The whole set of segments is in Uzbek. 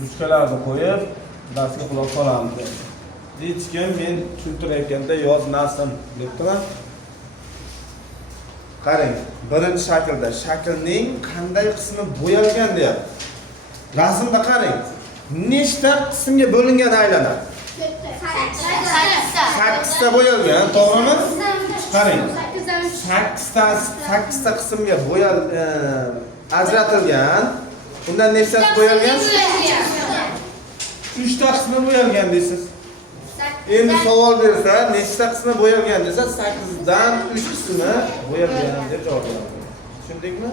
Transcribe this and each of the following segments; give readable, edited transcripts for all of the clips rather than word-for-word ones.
ruchkalarni qo'yib darsga quloq solamiz. Hech kim men tushuntirayotganda yozmasin debdiman. Qarang, birinchi shaklda shaklning qanday qismi bo'yalgan deyapti. Rasmda qarang. Nechta qismga bo'lingan aylana? 8 ta bo'yalgan, to'g'rimi? Qarang. 8 ta qismga ajratilgan. Undan nechtasi bo'yalgan? 3 ta qismi bo'yalgan deysiz. Endi savol bersa, nechta qismi bo'yalgan desa, 8 dan 3 qismi bo'yalgan deb javob beradi. Tushundingmi?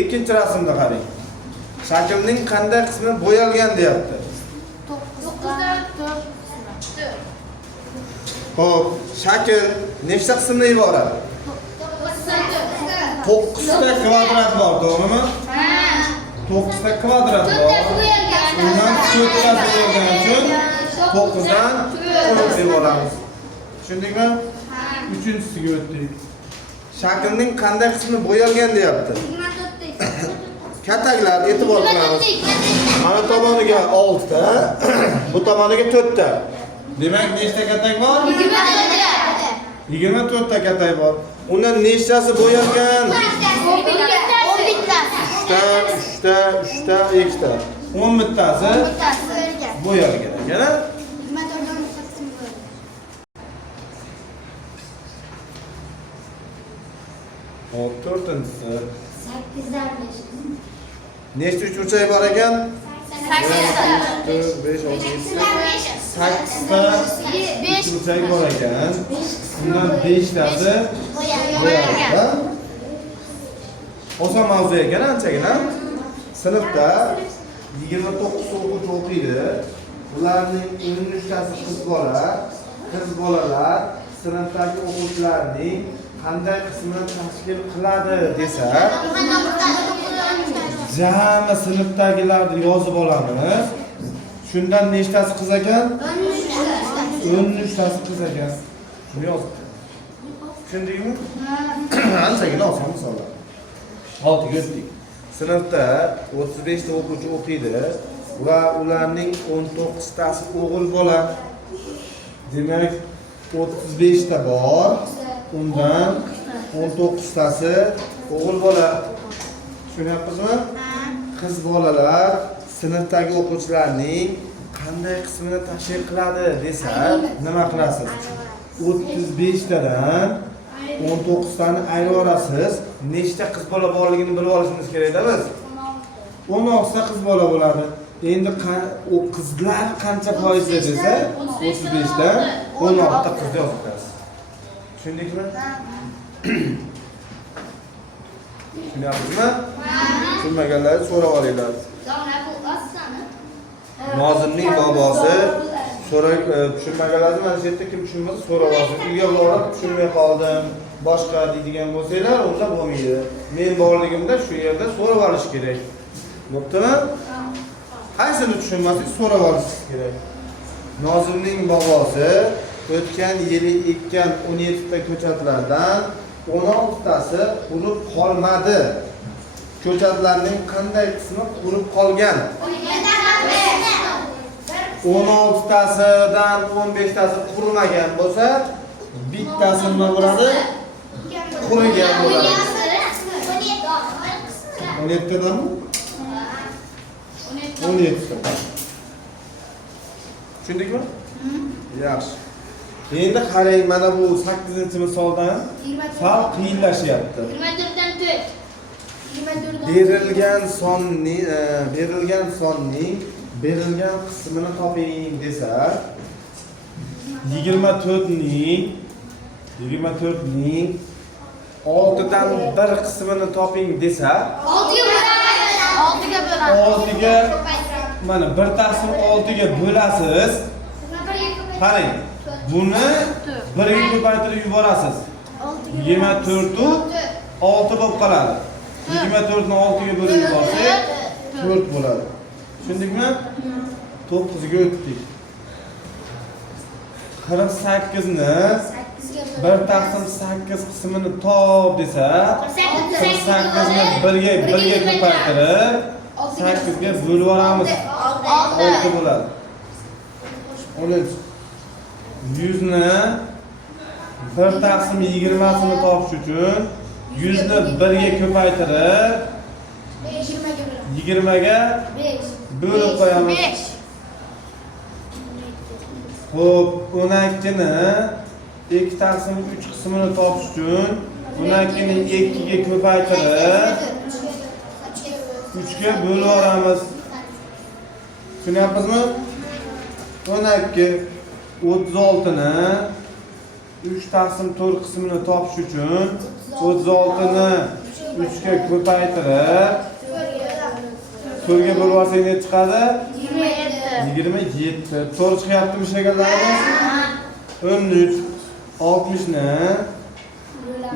Ikkinchi rasmda qarang. Shaklning qanday qismi bo'yalgan deyapti. 9 dan 4. Xo'p, shakl nechta qismdan iborat? 9 ta kvadrat bor, to'g'rimi? Ha. 9 ta kvadrat bor. Undan 4 ta bo'yalgan uchun 9 dan 4 deb olamiz. Tushundingmi? Uchinchisiga o'tdik. Shaklning qanday qismi bo'yalgan deyapti. Kataklar e'tibor qilamiz. Mana tomoniga 6 ta, bu tomoniga 4 ta. Demak, nechta katak bor? 24 ta katak bor. Undan nechtasi bo'yalgan? 3 ta, 2 ta. 10 bittasi bo'yalgan ekan. Hop, 4-tinchisi. 8 dan 5. Nechta uchburchak bor ekan? 8 5, 6, 8 ta uchburchak bor ekan. Undan 5 tasi bo'yalgan. Oson mavzu ekan, anchagina. Sinfda 29 o'quvchi o'qiydi. Ularning 13 tasi qiz bola. Qiz bolalar sinfdagi o'quvchilarning qanday qismini tashkil qiladi desa, jami sinfdagilarni yozib olamiz. Shundan nechtasi qiz ekan? 13 tasi qiz ekan. Shuni yozib. Tushundingmi? Anchagina oson misollar. 6 o'tdik. Sinfda 35 ta o'quvchi o'qiydi va ularning 19 tasi o'g'il bola. Demak, 35 ta bor. Undan 19 tasi o'g'il bola. Tushunyapsizmi? Qiz bolalar sinfdagi o'quvchilarning qanday qismini tashkil qiladi desa, nima qilasiz? 35 tadan 19 tani ayirib olasiz. Nechta qiz bola borligini bilib olishimiz kerak-da biz. 16 ta qiz bola bo'ladi. Endi o qizlar qancha foizda desa, 35 dan 16 ta qizni yozib qo'yasiz. Tushundingmi? Tushunyapsizmi? Tushunmaganlar so'rab olinglar. Nozimning bobosi tushunmaganlarni mana shu yerda kim tushunmasa so'rab olsin. Uyga borib tushunmay qoldim, boshqa deydigan bo'lsanglar, unda bo'lmaydi. Men borligimda shu yerda so'rab olish kerak. Bo'ptimi? Qaysini tushunmasangiz so'rab olishingiz kerak. Nozimning bobosi o'tgan yili ekkan 17 ta ko'chatlardan 16 tasi qurib qolmadi. Ko'chatlarning qanday qismi qurib qolgan? 16 tasidan 15 tasi qurimagan bo'lsa, bittasi nima bo'ladi? Qurigan bo'ladi. 17 tadanmi? 17 ta. Tushundingmi? Yaxshi. Endi qarang, mana bu 8-misoldan sal qiyinlashyapti. 24 dan 4. Berilgan sonning berilgan qismini toping desa, 24 ning 6 dan 1 qismini toping desa, 6 ga mana 1 taqsim 6 ga bo'lasiz. Qarang, buni 1 ga ko'paytirib yuborasiz. 24 u 6 bo'lib qoladi. 24 ni 6 ga bo'lib yuborsak 4 bo'ladi. Tushundingmi? 9 ga o'tdik. 48 ni 1 taqsim 8 qismini top desa, 48 ni 1 ga ko'paytirib 8 ga bo'lib yuboramiz. 6 bo'ladi. 10. 100 ni 1 taqsim 20 sini topish uchun 100 ni 1 ga ko'paytirib 20 ga bo'lib qo'yamiz. 5. Xo'p, 12 ni 2 taqsim 3 qismini topish uchun 12 ni 2 ga ko'paytirib 3 ga bo'lib yuboramiz. Tushunyapsizmi? 12 36 ni 3 taqsim 4 qismini topish uchun 36 ni 3 ga ko'paytirib 4 ga bo'lib yuborsak ne chiqadi? 27. To'g'ri chiqyaptimi shekillarimiz? 13 60 ni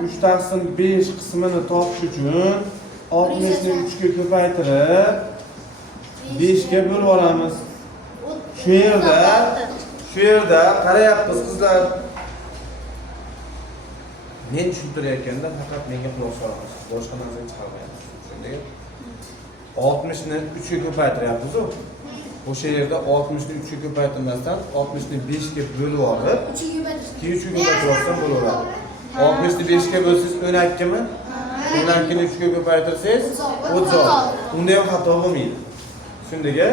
3 taqsim 5 qismini topish uchun 60 ni 3 ga ko'paytirib 5 ga bo'lib yuboramiz. Shu yerda qarayapsiz qizlar. Men tushuntirayotganda faqat menga quloq solasiz. Boshqa narsani chiqarmayapsiz. Tushundingmi? 60 ni 3 ga ko'paytiryapmiz-ku. O'sha yerda 60 ni 3 ga ko'paytirmasdan 60 ni 5 ga bo'lib olib, 2 3 ga ko'paytirsa bo'laveradi. 60 ni 5 ga bo'lsangiz 12 mi? 12 ni 3 ga ko'paytirsangiz 36. Unda ham xato bo'lmaydi. Tushundingmi?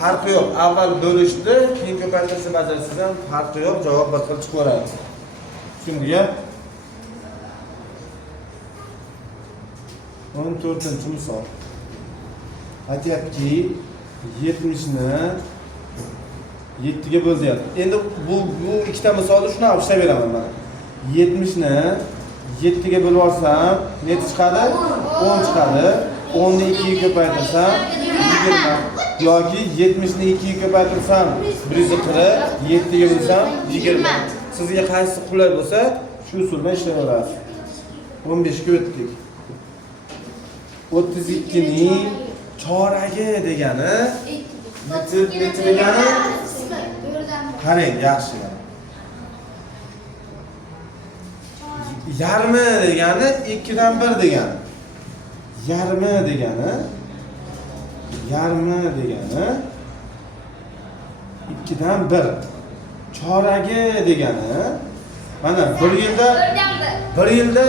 Farqi yo'q. Avval bo'lishdi, keyin ko'paytirsa bajarsangiz ham farqi yo'q, javob bir xil chiqaveradi. Tushundingmi? 14-misol. Aytyapki, 70 ni 7 ga bo'l deyapti. Endi bu ikkita misolni shuni olib ishlayveraman men. 70 ni 7 ga bo'lib olsam, net chiqadi? 10 chiqadi. 10 ni 2 ga ko'paytirsam 20 yoki 70 ni 2 ga ko'paytirsam 140, 7 ga bo'lsam 20. Sizga qaysi qulay bo'lsa, shu usul bilan ishlayverasiz. 15 ga o'tdik. 32 ning choragi degani necha degani? Qarang, yaxshi. Yarmi degani 2 dan 1 degani. Yarmi degani 2 dan 1. Choragi degani mana 1 yilda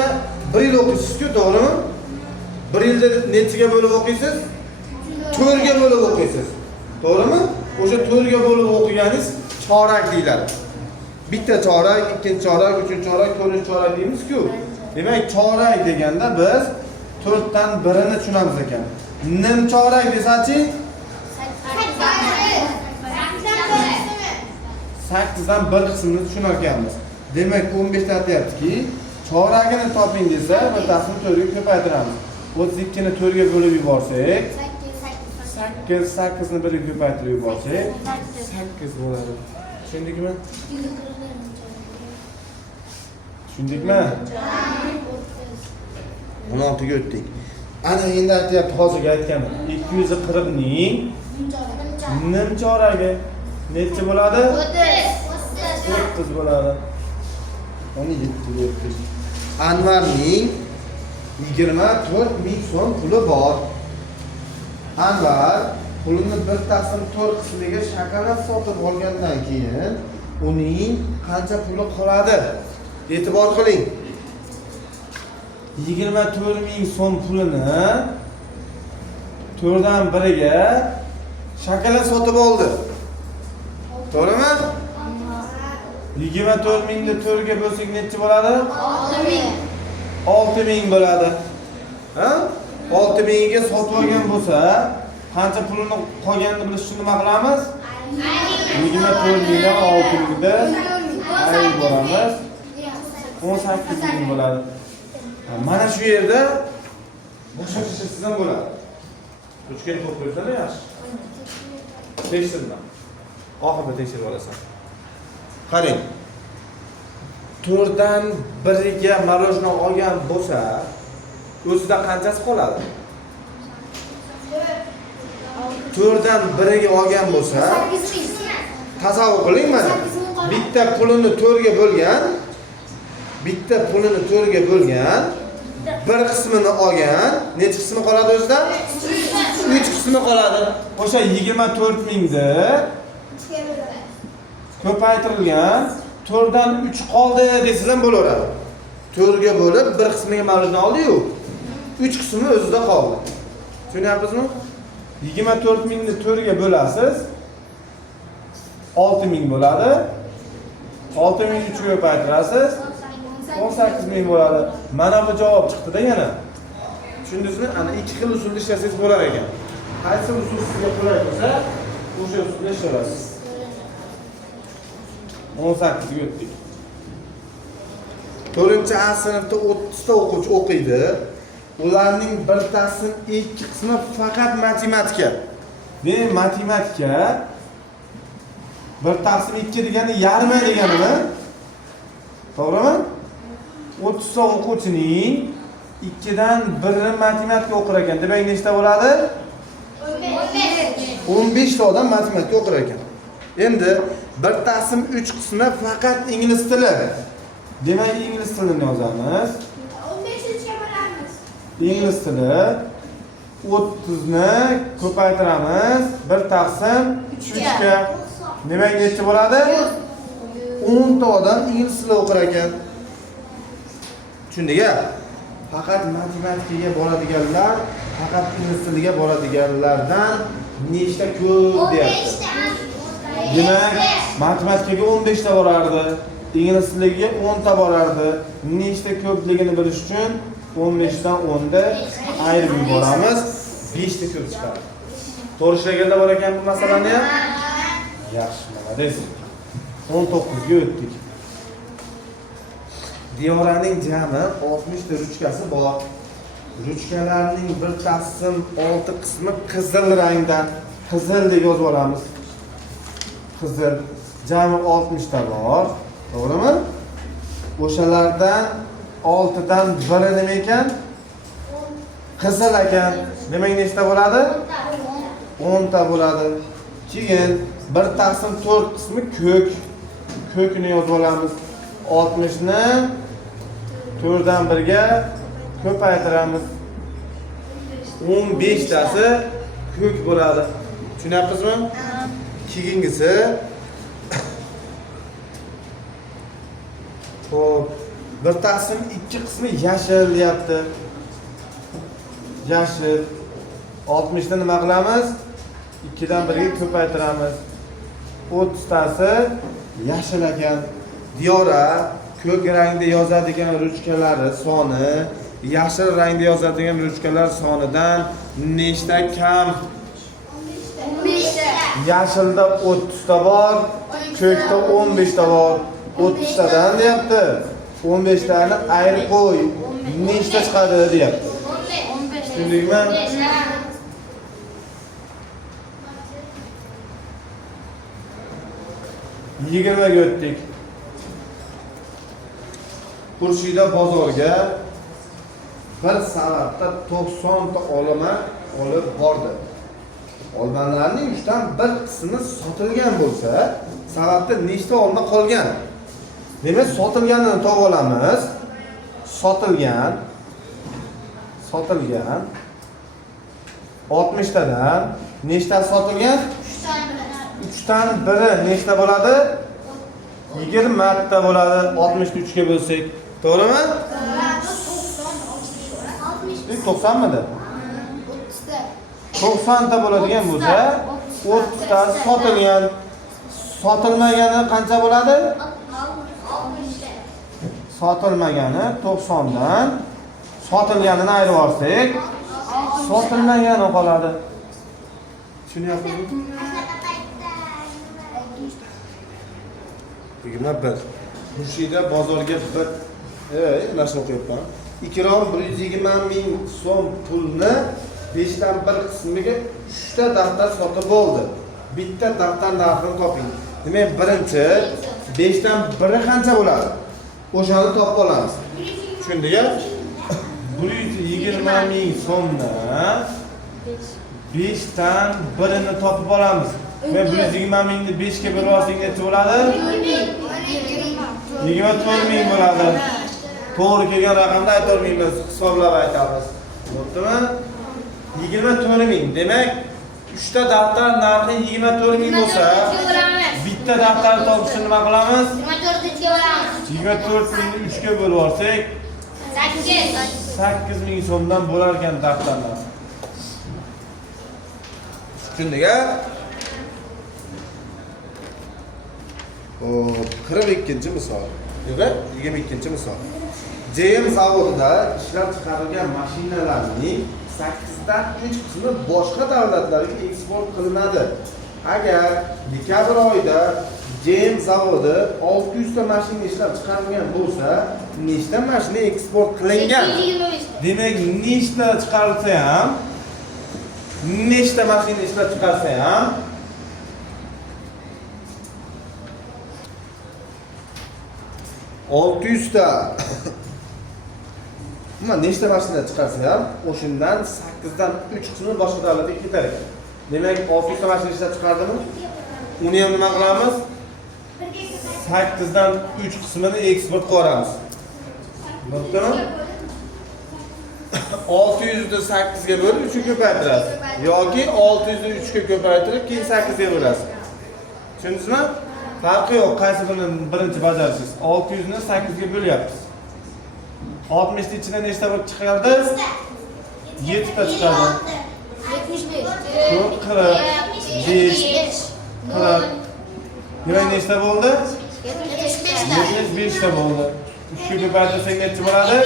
1 yil o'qiysiz-ku, to'g'rimi? 1 yilda nechiga bo'lib o'qiysiz? 4 ga bo'lib o'qiysiz. To'g'rimi? O'sha 4 ga bo'lib o'qiganingiz chorak deyiladi. Bitta chorak, ikkinchi chorak, uchinchi chorak, to'rtinchi chorak deymiz-ku. Demak, chorak deganda biz 4 dan 1 ni tushunamiz ekan. Nim chorak desachi? 8 dan 1 qismini tushunar ekanmiz. Demak, 15 ta aytayaptiki, choragini toping desa, bittasini 4 ga ko'paytiramiz. 32 ni 4 ga bo'lib yuborsak, 8 ni 1 ga ko'paytirib yuborsak, 8 bo'ladi. Tushundikmi? Tushundikmi? 16 ga o'tdik. Ana endi aytyapti, hozirga aytganim. 240 ning nim choragi necha bo'ladi? 30 bo'ladi. 17 ga o'tdik. Anvarning 24 ming so'm puli bor. Anvar pulini 1 taqsim 4 qismiga shokolad sotib olgandan keyin uning qancha puli qoladi? E'tibor qiling. 24 ming so'm pulini 4 dan 1 ga shokolad sotib oldi. To'g'rimi? 24 mingni 4 ga bo'lsak necha bo'ladi? 6 ming. 6 ming bo'ladi. Ha? 6 mingga sotib olgan bo'lsa, qancha pulini qolganini bilish uchun nima qilamiz? 24 mingdan 6 mingda ayirib boramiz. 18 ming bo'ladi. Mana shu yerda boshqa ishsiz ham bo'ladi. Uchga to'playsan yaxshi. Tekshirma. Oxirida tekshirib olasan. Qarang. 4 dan 1 ga marojno olgan bo'lsa, o'zida qanchasi qoladi? 4 dan 1 ga olgan bo'lsa, tasavvur qiling mana. Bitta pulini 4 ga bo'lgan, bir qismini olgan, necha qismi qoladi o'zida? 3 qismi qismi qoladi. O'sha 24 mingni ko'paytirilgan 4 dan 3 qoldi desangiz ham bo'laveradi. 4 ga bo'lib bir qismiga ma'lumotni oldi-yu, 3 qismi o'zida qoldi. Tushunyapsizmi? 24 mingni 4 ga bo'lasiz, 6 ming bo'ladi. 6 ming 3 ga ko'paytirasiz, 18 ming bo'ladi. Mana bu javob chiqdi-da yana. Tushundingizmi? Ana ikki xil usulda ishlasangiz bo'lar ekan. Qaysi usul sizga qulay bo'lsa, o'sha usulda ishlaysiz. 18 ga o'tdik. 4-A sinfda 30 ta o'quvchi o'qiydi. Ularning birtasining ikki qismi faqat matematika. Demak, matematika bir taqsim 2 degani yarmi deganimi? To'g'rimi? 30 ta o'quvchining 2 dan 1 matematika o'qir ekan. Demak, nechta bo'ladi? 15 ta odam matematika o'qir ekan. Endi bir taqsim 3 qismi faqat ingliz tili. Demak, ingliz tilini yozamiz. 15 ga bo'lamiz. Ingliz tili 30 ni ko'paytiramiz. Bir taqsim 3 ga. Demak, necha bo'ladi? 10 ta odam ingliz tili o'qir ekan. Tushundingmi? Faqat matematikaga boradiganlar, faqat ingliz tiliga boradiganlardan nechta ko'p deyapti. Demak, matematikaga 15 ta borardi, ingliz tiliga 10 ta borardi. Nechta ko'pligini bilish uchun 15 dan 10 da ayirib yuboramiz, 5 ta ko'p chiqadi. To'g'ri ishlaganda bor ekan bu masalani ham. Yaxshi, malades. 19 ga o'tdik. Diyoraning jami 60 ta ruchkasi bor. Ruchkalarning bir taqsim 6 qismi qizil rangdan. Qizil deb yozib olamiz. Qizil. Jami 60 ta bor. To'g'rimi? O'shalardan 6 dan biri nima ekan? Qizil ekan. Demak, nechta bo'ladi? 10 ta bo'ladi. Keyin bir taqsim 4 qismi ko'k. Ko'kni yozib olamiz. 60 ni 4 dan 1 ga ko'paytiramiz. 15 tasi ko'k bo'ladi. Tushunyapsizmi? Keyingisi xo'p, bir taqsim 2 qismi yashil deyapti. Yashil 60 ni nima qilamiz? 2 dan 1 ga ko'paytiramiz. 30 tasi yashil ekan. Diyora ko'k rangda yozadigan ruchkalari soni yashil rangda yozadigan ruchkalar sonidan nechta kam? 15 ta. Yashilda 30 ta bor, ko'kda 15 ta bor. 30 tadan deyapti. 15 tani ayirib qo'y. Nechta chiqadi deyapti. 15. Tushundingmi? 20 ga o'tdik. Xurshida bozorga bir savatda 90 ta olma olib bordi. Olmalarning 3 dan 1 qismi sotilgan bo'lsa, savatda nechta olma qolgan? Demak, sotilganini topib olamiz. Sotilgan 60 tadan nechta sotilgan? 3 dan 1 nechta bo'ladi? 20 ta bo'ladi. 63 ga bo'lsak, to'g'rimi? 90 midi? 90 ta bo'ladigan bo'lsa, 30 ta sotilgan. Sotilmagani qancha bo'ladi? 60 ta. Sotilmagani 90 dan sotilganini ayirib olsak, sotilmagani qoladi. Tushunyapsizmi? 21. Xurshida bozorga bir nashni o'qiyapman. Ikrom 120 ming so'm pulni 5 dan 1 qismiga 3 ta daftar sotib oldi. Bitta daftar narxini toping. Demak, birinchi 5 dan 1 qancha bo'ladi? O'shani topib olamiz. Tushundingmi? 120 ming so'mni 5 dan 1ni topib olamiz. Men 120 mingni 5 ga bo'lib olsak necha bo'ladi? 24 ming bo'ladi. To'g'ri kelgan raqamni aytolmaymiz, hisoblab aytamiz. Bo'ldimi? 24 ming. Demak, 3 ta daftar narxi 24 ming bo'lsa, bitta daftarni topishni nima qilamiz? 24 mingni 3 ga bo'lib olsak, 8 ming so'mdan bo'lar ekan daftarlar. Tushundingmi? Hop, 42-misol. Yo'q, 22-misol. JM zavodida ishlab chiqarilgan mashinalarning 8dan 3 qismi boshqa davlatlarga eksport qilinadi. Agar dekabr oyida JM zavodi 600 ta mashina ishlab chiqarilgan bo'lsa, nechta mashina eksport qilingan? Demak, nechta chiqarilsa ham, nechta mashina ishlab chiqarsa ham 600 ta nechta mashina chiqarsa ham, o'shundan 8dan 3 qismi boshqa davlatga ketar ekan. Demak, 600 ta mashina ishlab chiqardimi? Uni ham nima qilamiz? 8dan 3 qismini eksport qilamiz. Bo'ptimi? 600 ni 8 ga bo'lib 3 ga ko'paytirasiz. Yoki 600 ni 3 ga ko'paytirib, keyin 8 ga bo'lasiz. Tushundingizmi? Farqi yo'q, qaysi birini birinchi bajarasiz. 600 ni 8 ga bo'lyapmiz. 60 ni ichidan nechta bo'lib chiqardi? 7 ta chiqardi. 75. 40. Demak, nechta bo'ldi? 75 ta bo'ldi. 3 ga ko'paytirsak necha bo'ladi?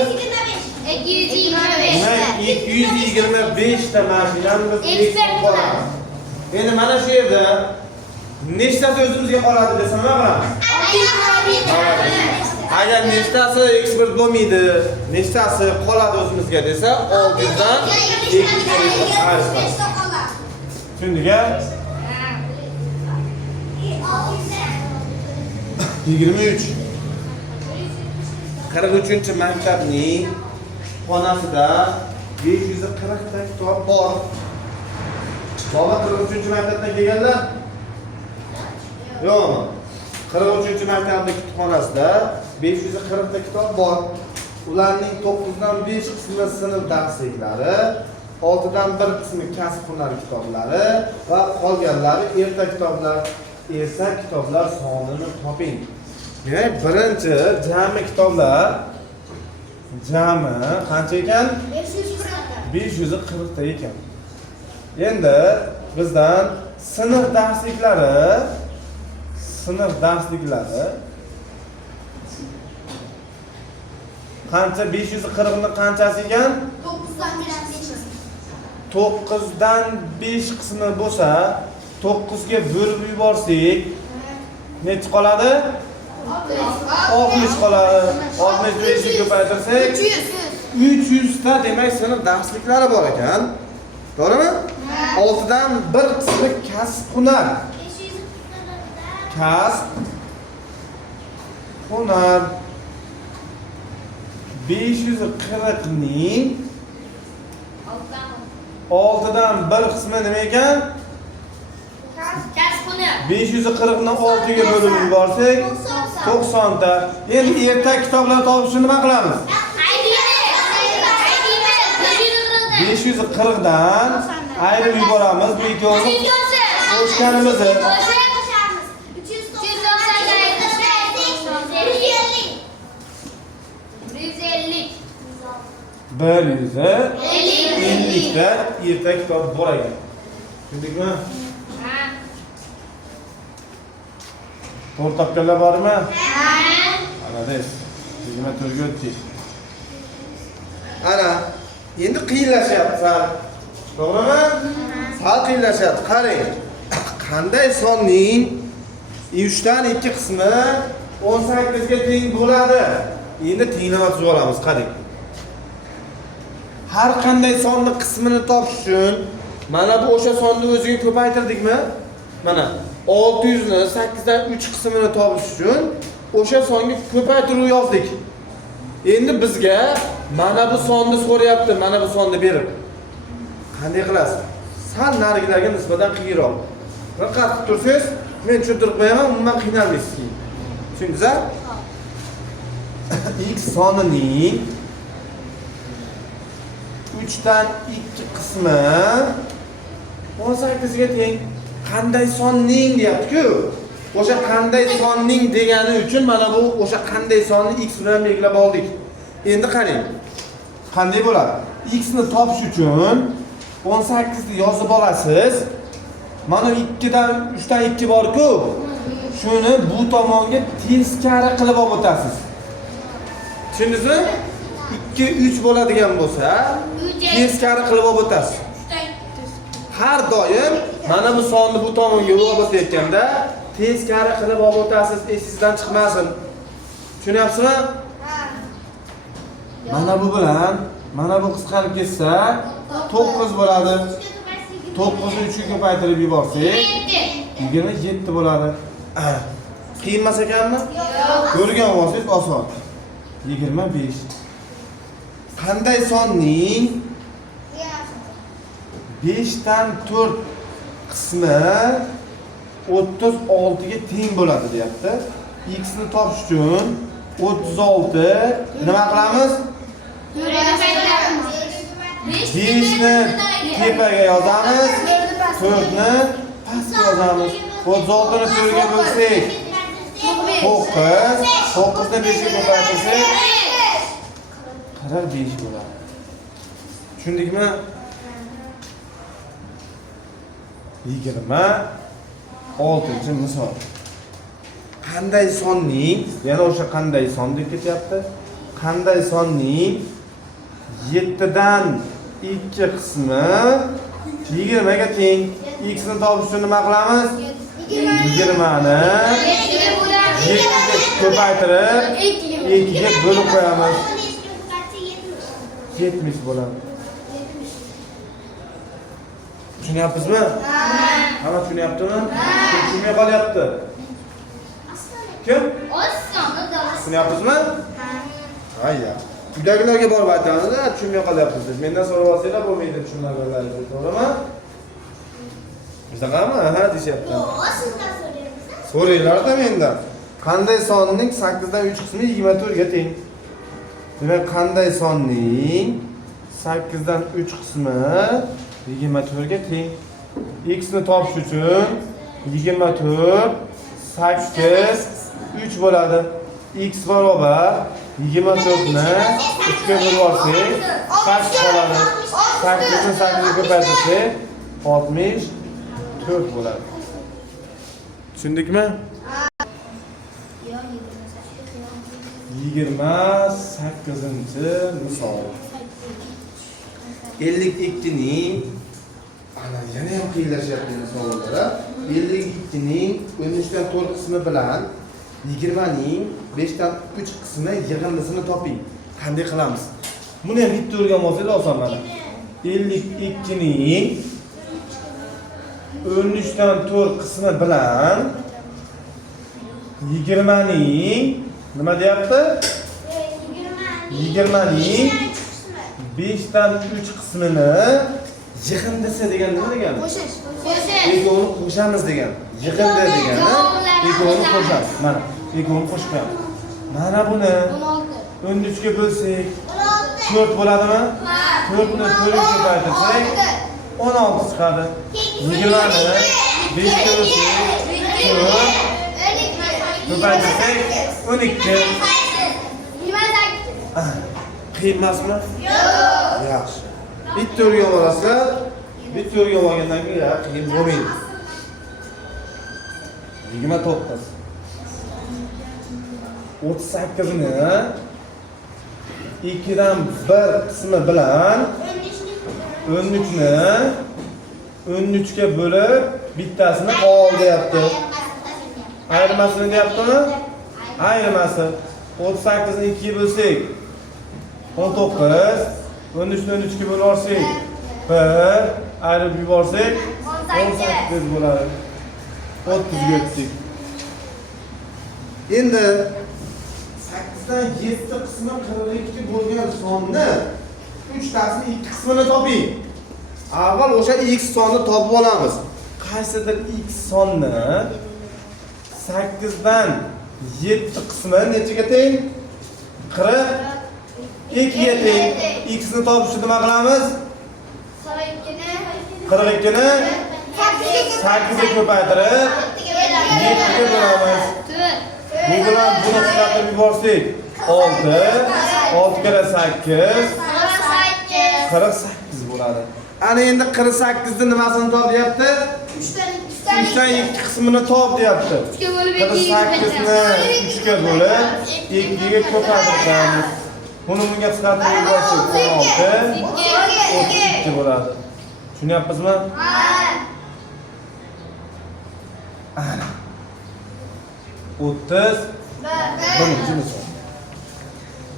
225 ta mashinani biz eksport qilamiz. Endi mana shu yerda nechtasi o'zimizga qoladi desam nima qilamiz? Agar nechtasi eksport bo'lmaydi, nechtasi qoladi o'zimizga desa, 600 dan 200 ga ayiramiz. Tushundingmi? 23. 43-maktabning xonasida 540 ta kitob bor. Bola 43-maktabdan kelganlar? Yo'qmi? 43-maktabning kutubxonasida 540 ta kitob bor. Ularning 9dan 5 qismi sinf darsliklari, 6dan 1 qismi kasb hunari kitoblari va qolganlari ertak kitoblar. Ersa kitoblar sonini toping. Demak, birinchi jami kitoblar jami qancha ekan? 540 ta ekan. Endi bizdan sinf darsliklari qancha? 540 ni qanchasi ekan? 9dan 5 qismi bo'lsa, 9 ga bo'lib yuborsak, necha qoladi? 60 qoladi. 65 ga ko'paytirsak 300 ta demak sinf darsliklari bor ekan. To'g'rimi? 6dan 1 qismi kasb hunar. Kasb hunar 540 ning 6dan 1 qismi nima ekan? 540 ni 6 ga bo'lib yuborsak 90 ta. Endi ertak kitoblar topishni nima qilamiz? 540 dan ayirib yuboramiz. Bu ikkovini qo'shganimizni 150 ta ertak kitob bor ekan. Tushundingmi? To'g'ri topganlar bormi? Ana, 24 ga o'tdik. Ana, endi qiyinlashyapti. To'g'rimi? Sal qiyinlashyapti. Qarang. Qanday sonning 3 dan 2 qismi 18 ga teng bo'ladi? Endi tenglamani tuzib olamiz, qarang. Har qanday sonning qismini topish uchun mana bu o'sha sonni o'ziga ko'paytirdikmi? Mana 600 ni 8 dan 3 qismini topish uchun o'sha songa ko'paytiruv yozdik. Endi bizga mana bu sonni so'rayapti, mana bu sonni berib. Qanday qilasiz? Sal narigilarga nisbatan qiyinroq. Diqqat qilib tursangiz, men tushuntirib qo'yaman, umuman qiynalmaysiz keyin. Tushundingizmi? X sonining 3 dan 2 qismi 18 ga teng. Qanday sonning deyapti-ku. O'sha qanday sonning degani uchun mana bu o'sha qanday sonni x bilan belgilab oldik. Endi qarang. Qanday bo'ladi? X ni topish uchun 18 ni yozib olasiz. Mana 2 dan 3 dan 2 bor-ku. Shuni bu tomonga teskari qilib olib o'tasiz. Tushundingizmi? 2 3 bo'ladigan bo'lsa, teskari qilib olib o'tasiz. Har doim mana bu sonni bu tomonga urib o'tayotganda teskari qilib olib o'tasiz, esingizdan chiqmasin. Tushunyapsizmi? Mana bu bilan mana bu qisqarib ketsa 9 bo'ladi. 9 ni 3 ga ko'paytirib yuborsak 27 bo'ladi. Qiyin emas ekanmi? Yo'q. Ko'rgan bo'lsangiz oson. 25. Qanday sonning 5 dan 4 qismi 36 ga teng bo'ladi deyapti. X ni topish uchun 36 nima qilamiz? 5 ni tepaga yozamiz, 4 ni pastga yozamiz. 36 ni 4 ga bo'lsak 9, 9 ni 5 ga ko'paytirsak 45 bo'ladi. Tushundikmi? 26-misol. Qanday sonning, yana o'sha qanday son deb ketyapti. Qanday sonning 7 dan 2 qismi 20 ga teng. X ni topish uchun nima qilamiz? 20 ni 7 ga ko'paytirib 2 ga bo'lib qo'yamiz. 70 bo'ladi. Tushunyapsizmi? Hamma tushunyaptimi? Tushunmay qolyapti. Kim? Tushunyapsizmi? Hayya. Uydagilarga borib aytamiz, tushunmay qolyapsiz deb. Mendan so'rab olsanglar bo'lmaydi tushunmaganlaringizni, to'g'rimi? Bizaqami? Ha, deyapti. So'raylar-da mendan. Qanday sonning 8 dan 3 qismi 24 ga teng? Demak, qanday sonning 8 dan 3 qismi 24 ga teng? X ni topish uchun 24 8 3 bo'ladi. X barobar 24 ni 3 ga bo'lib olsak 8 qoladi. 8 ni 8 ga ko'paytirsak 64 bo'ladi. Tushundikmi? 28-misol. 52 ning yana ham qiyinlashyapti misollar. 52 ning 13 dan 4 qismi bilan 20 ning 5 dan 3 qismi yig'indisini toping. Qanday qilamiz? Buni ham bitta o'rganib olsangiz oson mana. 52 ning 13 dan 4 qismi bilan 20 ning nima deyapti? 20 ning 5 dan 3 qismini yig'indisi degan nima degani? Qo'shish. Ikkovini qo'shamiz degan. Yig'indi degani ikkovini qo'shamiz. Mana, ikkovini qo'shib qo'yamiz. Mana buni 13 ga bo'lsak 4 bo'ladimi? 4 ni 4 ga ko'paytirsak 16 chiqadi. 20 ni 5 ga bo'lsak 4 ko'paytirsak 12. Qiyin emasmi? Yo'q. Yaxshi. Bitta o'rganib olasizlar. Bitta o'rganib olgandan keyin qiyin bo'lmaydi. 29. 38 ni 2 dan 1 qismi bilan 13 ni 13 ga bo'lib bittasini ol deyapti. Ayirmasini deyaptimi? Ayirmasi. 38 ni 2 ga bo'lsak 19, 13 ni 13 ga bo'lib olsak 1, ayirib yuborsak 18 bo'ladi. 30 ga o'tdik. Endi 8 dan 7 qismi 42 bo'lgan sonni 3 tasini 2 qismini toping. Avval o'sha x sonni topib olamiz. Qaysidir x sonni 8 dan 7 qismi nechaga teng? 42 ga teng. X ni topish uchun nima qilamiz? 42 ni 8 ga ko'paytirib 7 ga bo'lamiz. Bu bilan buni qisqartirib yuborsak 6 kira 8 48 bo'ladi. Ana endi 48 ni nimasini top deyapti? 3 dan 2 qismini top deyapti. 48 ni 3 ga bo'lib 2 ga ko'paytiramiz. Buni bunga qisqartirib yuborsak 16 32 bo'ladi. Tushunyapsizmi? Ana 30 birinchi misol.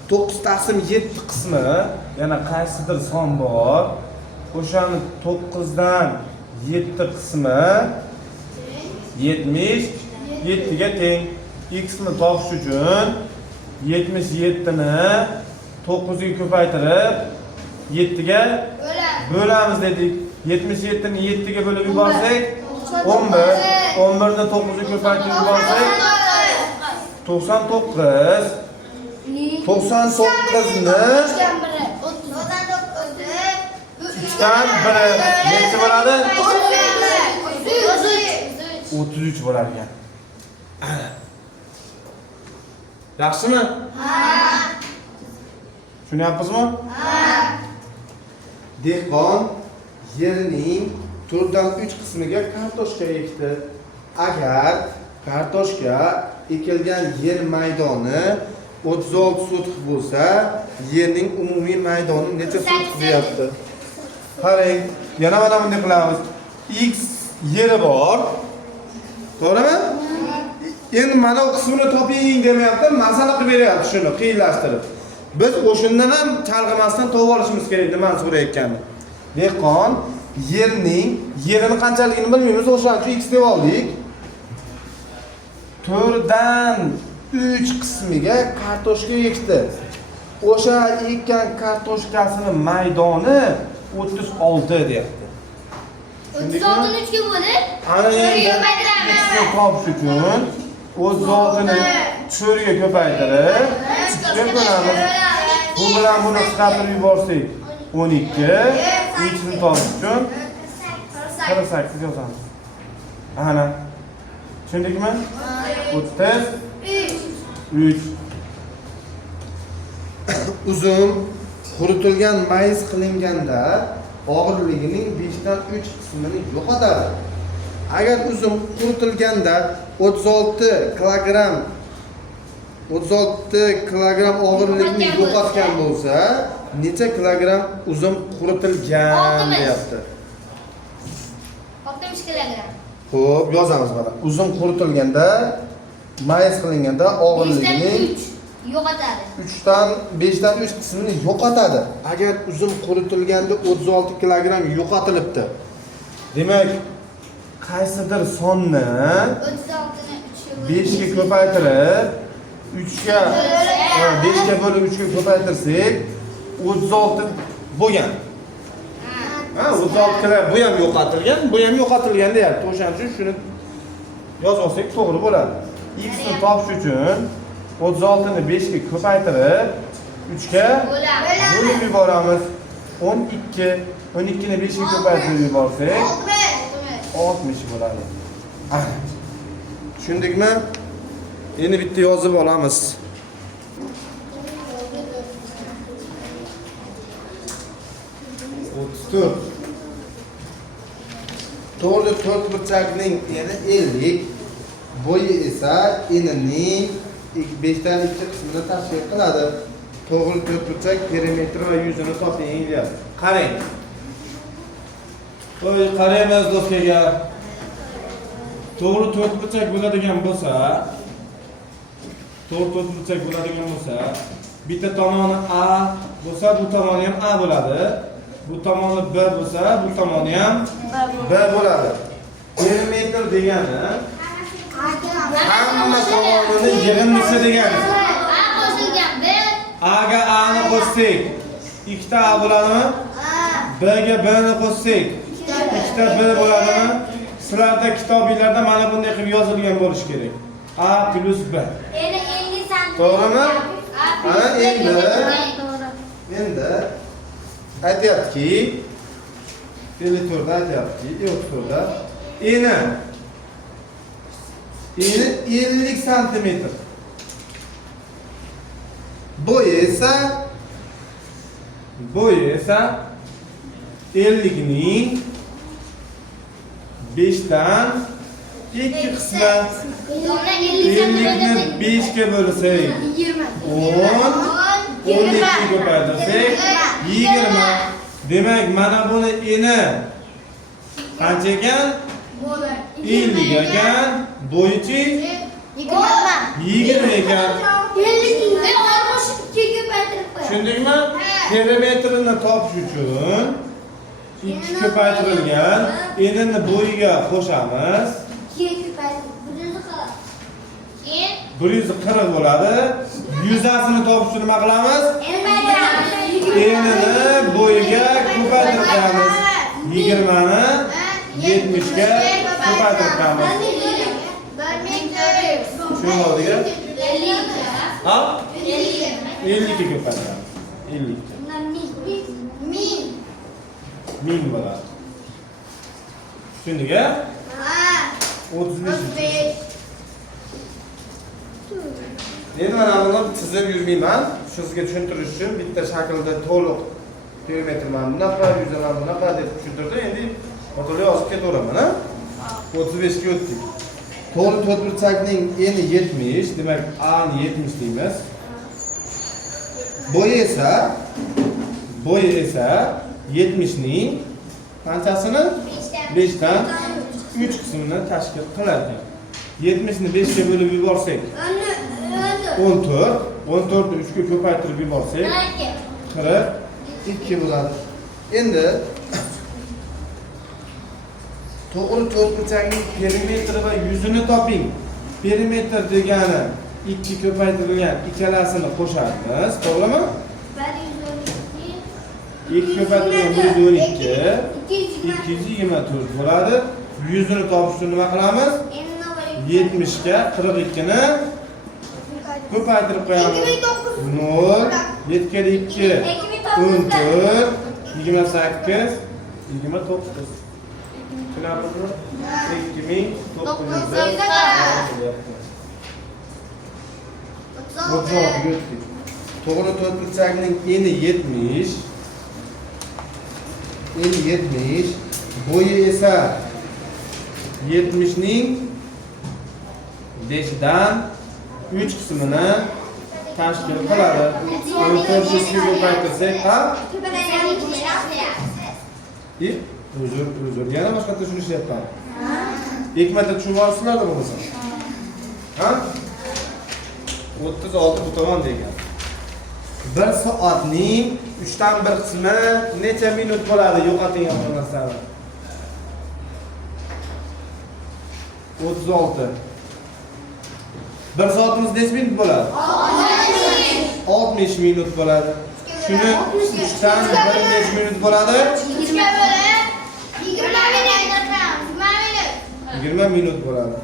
9 taqsim 7 qismi yana qaysidir son bor. O'shani 9 dan 7 qismi 77 ga teng. X ni topish uchun 77 ni 9 ga ko'paytirib 7 ga bo'lamiz dedik. 77 ni 7 ga bo'lib yuborsak 11 ni 9 ga ko'paytirib yuborsak 99 ni 3 dan 1 necha bo'ladi? 33 bo'lar ekan. Yaxshimi? Tushunyapsizmi? Dehqon yerining 4 dan 3 qismiga kartoshka ekdi. Agar kartoshka ekilgan yer maydoni 36 sotix bo'lsa, yerning umumiy maydoni necha sotix deyapti? Qarang, yana mana bunday qilamiz. X yeri bor. To'g'rimi? Endi mana bu qismini toping demayapti, masala qilib beryapti shuni qiyinlashtirib. Biz o'shundan ham chalg'imasdan topib olishimiz kerak deb men so'rayotganim. Dehqon yerini qanchaligini bilmaymiz, o'shaning uchun x deb oldik. 4 dan 3 qismiga kartoshka ekdi. O'sha ekkan kartoshkasining maydoni 36 deyapti. 36 ni 3 ga bo'lib, ana endi xni topish uchun 36 ni 4 ga ko'paytirib 3 ga bo'lamiz. Bu bilan buni qisqartirib yuborsak 12, x ni topish uchun 48 yozamiz. Ana. Tushundikmi? 33. Uzun quritilgan mayiz qilinganda og'irligining 5 dan 3 qismini yo'qotadi. Agar uzum quritilganda 36 kilogramm og'irlikni yo'qotgan bo'lsa, necha kilogramm uzum quritilgan deyapti? 60 kilogramm. Xo'p, yozamiz mana. Uzum quritilganda, mayiz qilinganda og'irligining 5 dan 3 qismini yo'qotadi. Agar uzum quritilganda 36 kilogramm yo'qotilibdi. Demak, qaysidir sonni 5 ga ko'paytirib 3 ga 5 ga bo'lib 3 ga ko'paytirsak 36 bo'lgan. Ha, 36 kilogramm bu ham yo'qotilgan, bu ham yo'qotilgan deyapti. O'shaning uchun shuni yozib olsak to'g'ri bo'ladi. X ni topish uchun 36 ni 5 ga ko'paytirib 3 ga bo'lib yuboramiz. 12 ni 5 ga ko'paytirib yuborsak 60 bo'ladi. Tushundikmi? Endi bitta yozib olamiz. 34. To'g'ri to'rtburchakning eni 50, bo'yi esa enining 5 dan 2 qismini tashkil qiladi. To'g'ri to'rtburchak perimetri va yuzini toping deyapti. Qarang. Qo'y qaraymiz do'stlarga. To'g'ri to'rtburchak bo'ladigan bo'lsa, bitta tomoni A bo'lsa, bu tomoni ham A bo'ladi. Bu tomoni B bo'lsa, bu tomoni ham B bo'ladi. Perimetr degani hamma tomonini yig'indisi degani. A qo'shilgan B. A ga A ni qo'shsak, ikkita A bo'ladimi? B ga B ni qo'shsak, ikkita B bo'ladimi? Sizlarda kitobinglarda mana bunday qilib yozilgan bo'lishi kerak. A plus B. To'g'rimi? Ana endi aytyaptiki, 54 da aytyapti, 54 da. Eni 50 santimetr. Bo'yi esa 50 ning 5 dan 2 qismi. 50 ni 5 ga bo'lsak 10, 12 ga ko'paytirsak 20. Demak, mana buni eni qancha ekan? 50 ekan, bo'yichi 20 ekan. Tushundingmi? Perimetrini topish uchun 2 ko'paytirilgan enini bo'yiga qo'shamiz. 140 bo'ladi. Yuzasini topish uchun nima qilamiz? Enini bo'yiga ko'paytiramiz. 20 ni 70 ga ko'paytiramiz. Shuni oldiga? Ha? 50 ga ko'paytiramiz. 50. 1000 bo'ladi. Tushundingmi? 35. Endi mana buni chizib yurmayman. Sizga tushuntirish uchun bitta shaklda to'liq perimetr mana bunaqa, yuzi mana bunaqa deb tushuntirdim. Endi o'tirib yozib ketaveraman, ha? 35 ga o'tdik. To'g'ri to'rtburchakning eni 70, demak A ni 70 deymiz. Bo'yi esa 70 ning qanchasini? 5 dan 3 qismini tashkil qilar ekan. 70 ni 5 ga bo'lib yuborsak 14, 14 ni 3 ga ko'paytirib yuborsak 42 bo'ladi. Endi to'g'ri to'rtburchakning perimetri va yuzini toping. Perimetr degani 2 ko'paytirilgan ikkalasini qo'shamiz, to'g'rimi? 2 ko'paytirilgan 112, 224 bo'ladi. Yuzini topish uchun nima qilamiz? 70 ga 42 ni ko'paytirib qo'yamiz. 0, 7 ga 2, 14, 28, 29. Tushunarlimi? 2900. To'g'ri to'rtburchakning eni 70, bo'yi esa 70 ning 5 dan 3 qismini tashkil qiladi. 14 ga ko'paytirsak, ha? Uzr. Yana boshqa tushunishyapman. Hikmatni tushunib olsizlarmi bo'lmasa? Ha? 36 bu tomon degan. 1 soatning 3 dan 1 qismi necha minut bo'ladi? Yo'qoting olmasdan. 36. 1 soatimiz necha minut bo'ladi? 60 minut bo'ladi. Shuni 3 dan 1 necha minut bo'ladi? 20 minut bo'ladi.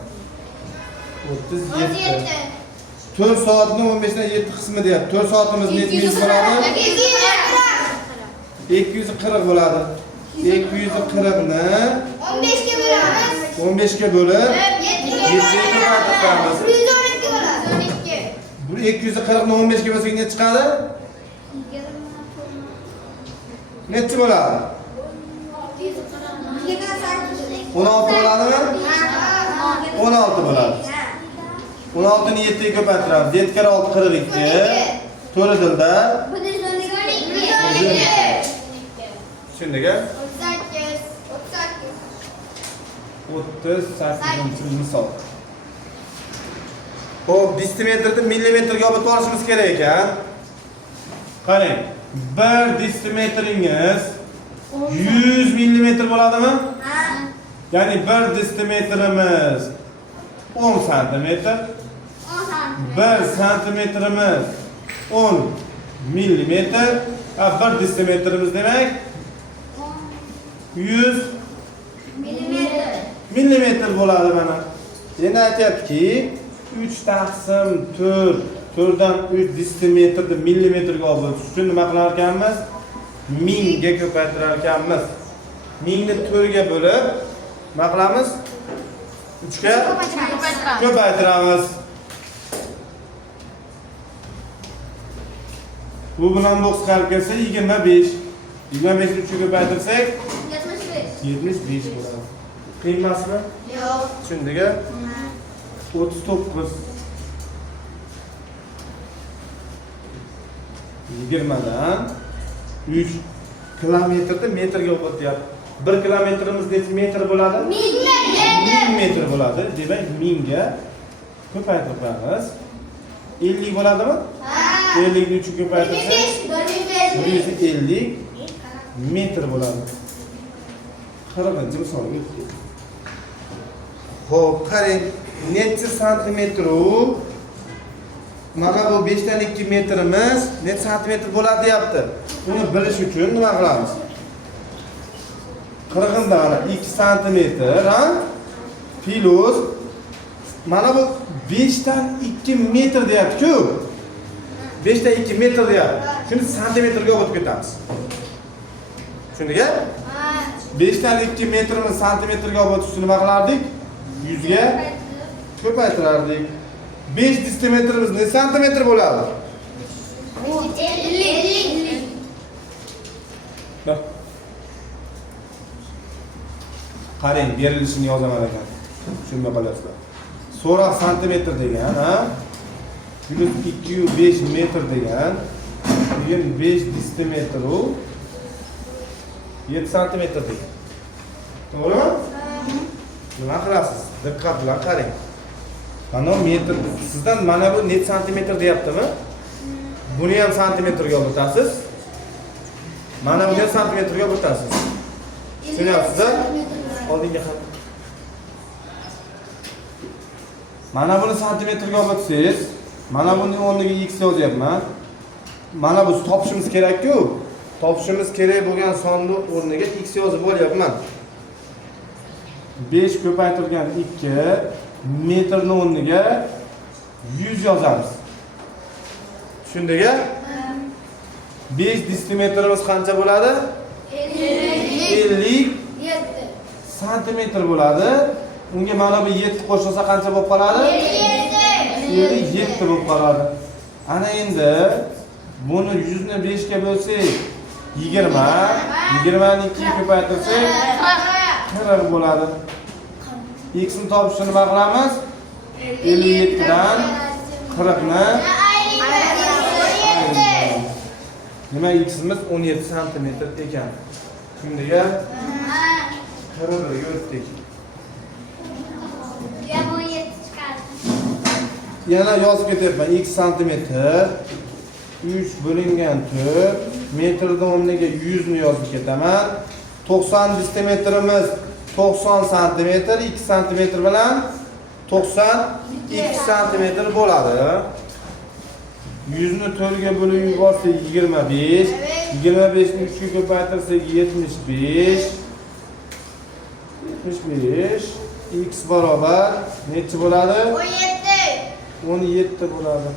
37. 4 soatning 15 dan 7 qismi deyapti. 4 soatimiz necha minut bo'ladi? 240 bo'ladi. 240 ni 15 ga bo'lamiz. 15 ga bo'lib 7 ga ko'paytiramiz. 112 bo'ladi. Bu 240 ni 15 ga bo'lsak necha chiqadi? Necha bo'ladi? 16 bo'ladimi? 16 bo'ladi. 16 ni 7 ga ko'paytiramiz. 7 kere 6 42. To'g'ri dilda 112. Tushundingmi? 38. 38-misol. Xo'p, desimetrni millimetrga olib olishimiz kerak ekan. Qarang, 1 desimetringiz 100 millimetr bo'ladimi? Ya'ni 1 desimetrimiz 10 santimetr. 1 santimetrimiz 10 millimetr. 1 desimetrimiz demak 100 millimetr bo'ladi mana. Endi aytyaptiki 3 taqsim 4, 4 dan 3 desimetrni millimetrga olib o'tish uchun nima qilar ekanmiz? 1000 ga ko'paytirar ekanmiz. 1000 ni 4 ga bo'lib nima qilamiz? 3 ga ko'paytiramiz. Bu bilan 9 qarib kelsa 25. 25 ni 3 ga ko'paytirsak 75 bo'ladi. Qiyin emasmi? Yo'q. Tushundiga 39 20 dan 3 kilometrda metrga o'tyapti. 1 kilometrimiz necha metr bo'ladi? 1000 metr bo'ladi. Demak 1000 ga ko'paytirib qo'yamiz. 50 bo'ladimi? Ha. 50 ni 3 ga ko'paytirsak 150 metr bo'ladi. 40 misolga o'tdik. Xo'p, qarang, necha santimetr u? Mana bu 5 dan 2 metrimiz necha santimetr bo'ladi deyapti. Buni bilish uchun nima qilamiz? 40 dan 2 santimetr, ha? Plus mana bu 5 dan 2 metr deyapti-ku. 5 dan 2 metr deyapti. Shuni santimetrga o'tib ketamiz. Tushundingmi? 5 dan 2 metrni santimetrga olib o'tishni nima qilardik? 100 ga ko'paytirardik. 5 desimetrimiz ne santimetr bo'ladi? 50. Qarang, berilishini yozaman ekan. Tushunmay qolyapsizlar. So'roq santimetr degan, ha? Plus 2,5 metr degan. Keyin 5 desimetr u 7 santimetr degan. To'g'rimi? Nima qilasiz? Diqqat bilan qarang. Mana metr sizdan mana bu net santimetr deyaptimi? Buni ham santimetrga olib o'tasiz. Mana buni ham santimetrga olib o'tasiz. Tushunyapsizlar? Oldinga qarang. Mana buni santimetrga olib o'tsangiz, mana buni o'rniga x yozyapman. Mana bu topishimiz kerak-ku. Topishimiz kerak bo'lgan sonni o'rniga x yozib olyapman. 5 ko'paytirgan 2 metrni o'rniga 100 yozamiz. Tushundingmi? 5 desimetrimiz qancha bo'ladi? 50 santimetr bo'ladi. Unga mana bu 7 qo'shilsa qancha bo'lib qoladi? 57 bo'lib qoladi. Ana endi buni 100 ni 5 ga bo'lsak 20, 20 ni 2 ga ko'paytirsak 40 bo'ladi. X ni topishni nima qilamiz? 57 dan 40 ni nima x imiz 17 santimetr ekan. Shundiga 41 ga o'tdik. Yana yozib ketyapman. X santimetr 3 bo'lingan 4 metrda o'rniga 100 ni yozib ketaman. 90 desimetrimiz 90 santimetr, 2 santimetr bilan 92 santimetr bo'ladi. 100 ni 4 ga bo'lib yuborsak 25, 25 ni 3 ga ko'paytirsak 75. 75 x barobar necha bo'ladi? 17 bo'ladi.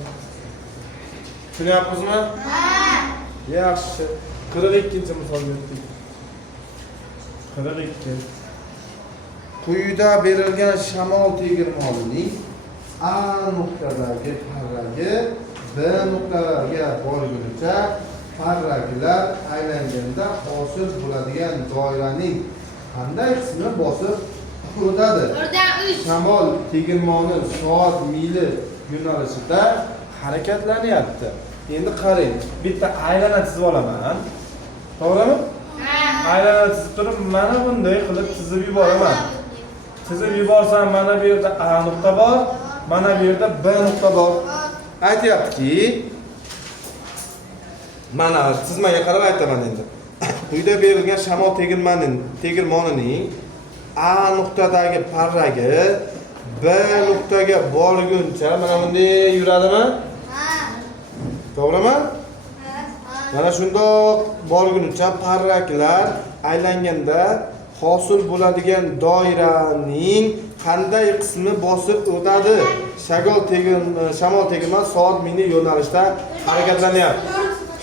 Tushunyapsizmi? Yaxshi. 42-misolga o'tdik. 42. Quyida berilgan shamol tegirmonining A nuqtadagi parragi B nuqtalarga borgunicha parraklar aylanganda hosil bo'ladigan doiraning qanday qismi bosib o'tadi? Shamol tegirmoni soat mili yo'nalishida harakatlanyapti. Endi qarang, bitta aylana chizib olaman. To'g'rimi? Aylana chizib turib, mana bunday qilib chizib yuboraman. Chizib yuborsam, mana bu yerda A nuqta bor, mana bu yerda B nuqta bor. Aytayaptiki, mana chizmaga qarab aytaman endi. Quyida berilgan shamol tegirmonining A nuqtadagi parragi B nuqtaga borguncha mana bunday yuradimi? To'g'rimi? Mana shundoq borguncha parraklar aylanganda hosil bo'ladigan doiraning qanday qismi bosib o'tadi? Shamol tegirmon soat mili yo'nalishda harakatlanyapti.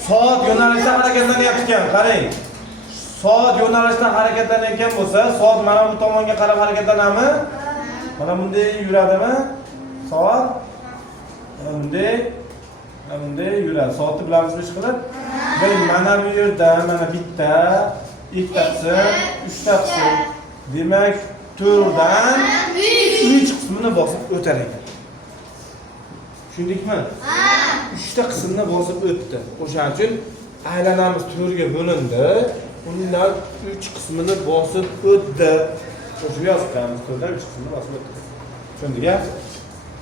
Soat yo'nalishida harakatlanyapti ekan, qarang. soat yo'nalishdan harakatlanayotgan bo'lsa, soat mana bu tomonga qarab harakatlanami? Mana bunday yuradimi? Soat bunday yuradi. Soatni bilamizmi ish qilib? Mana bu yerda mana bitta, ikkita qism, uchta qism. Demak, 4 dan 3 qismini bosib o'tar ekan. Tushundikmi? 3 ta qismni bosib o'tdi. O'shaning uchun aylanamiz 4 ga bo'lindi. Undan 3 qismini bosib o'tdi. O'sha yozganmiz 4 dan 3 qismini bosib o'tdi. Tushundingmi?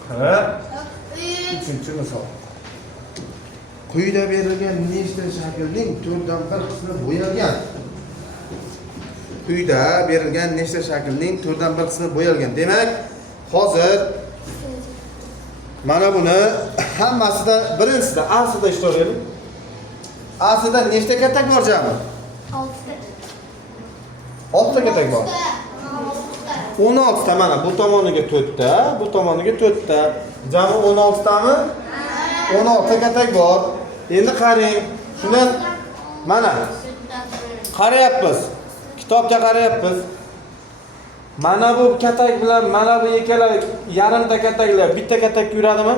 Qara. 3-misol. Quyida berilgan nechta shaklning 4 dan 1 qismi bo'yalgan? Quyida berilgan nechta shaklning 4 dan 1 qismi bo'yalgan. Demak, hozir mana buni hammasida birinchisida aslida ishlaylik. Aslida nechta katak bor jami? 6 ta katak bor. 16 ta mana bu tomoniga 4 ta, bu tomoniga 4 ta. Jami 16 tami? 16 ta katak bor. Endi qarang. Shundan mana qarayapmiz. Kitobga qarayapmiz. Mana bu katak bilan mana bu ikkala yarimta kataklar bitta katakka yuradimi?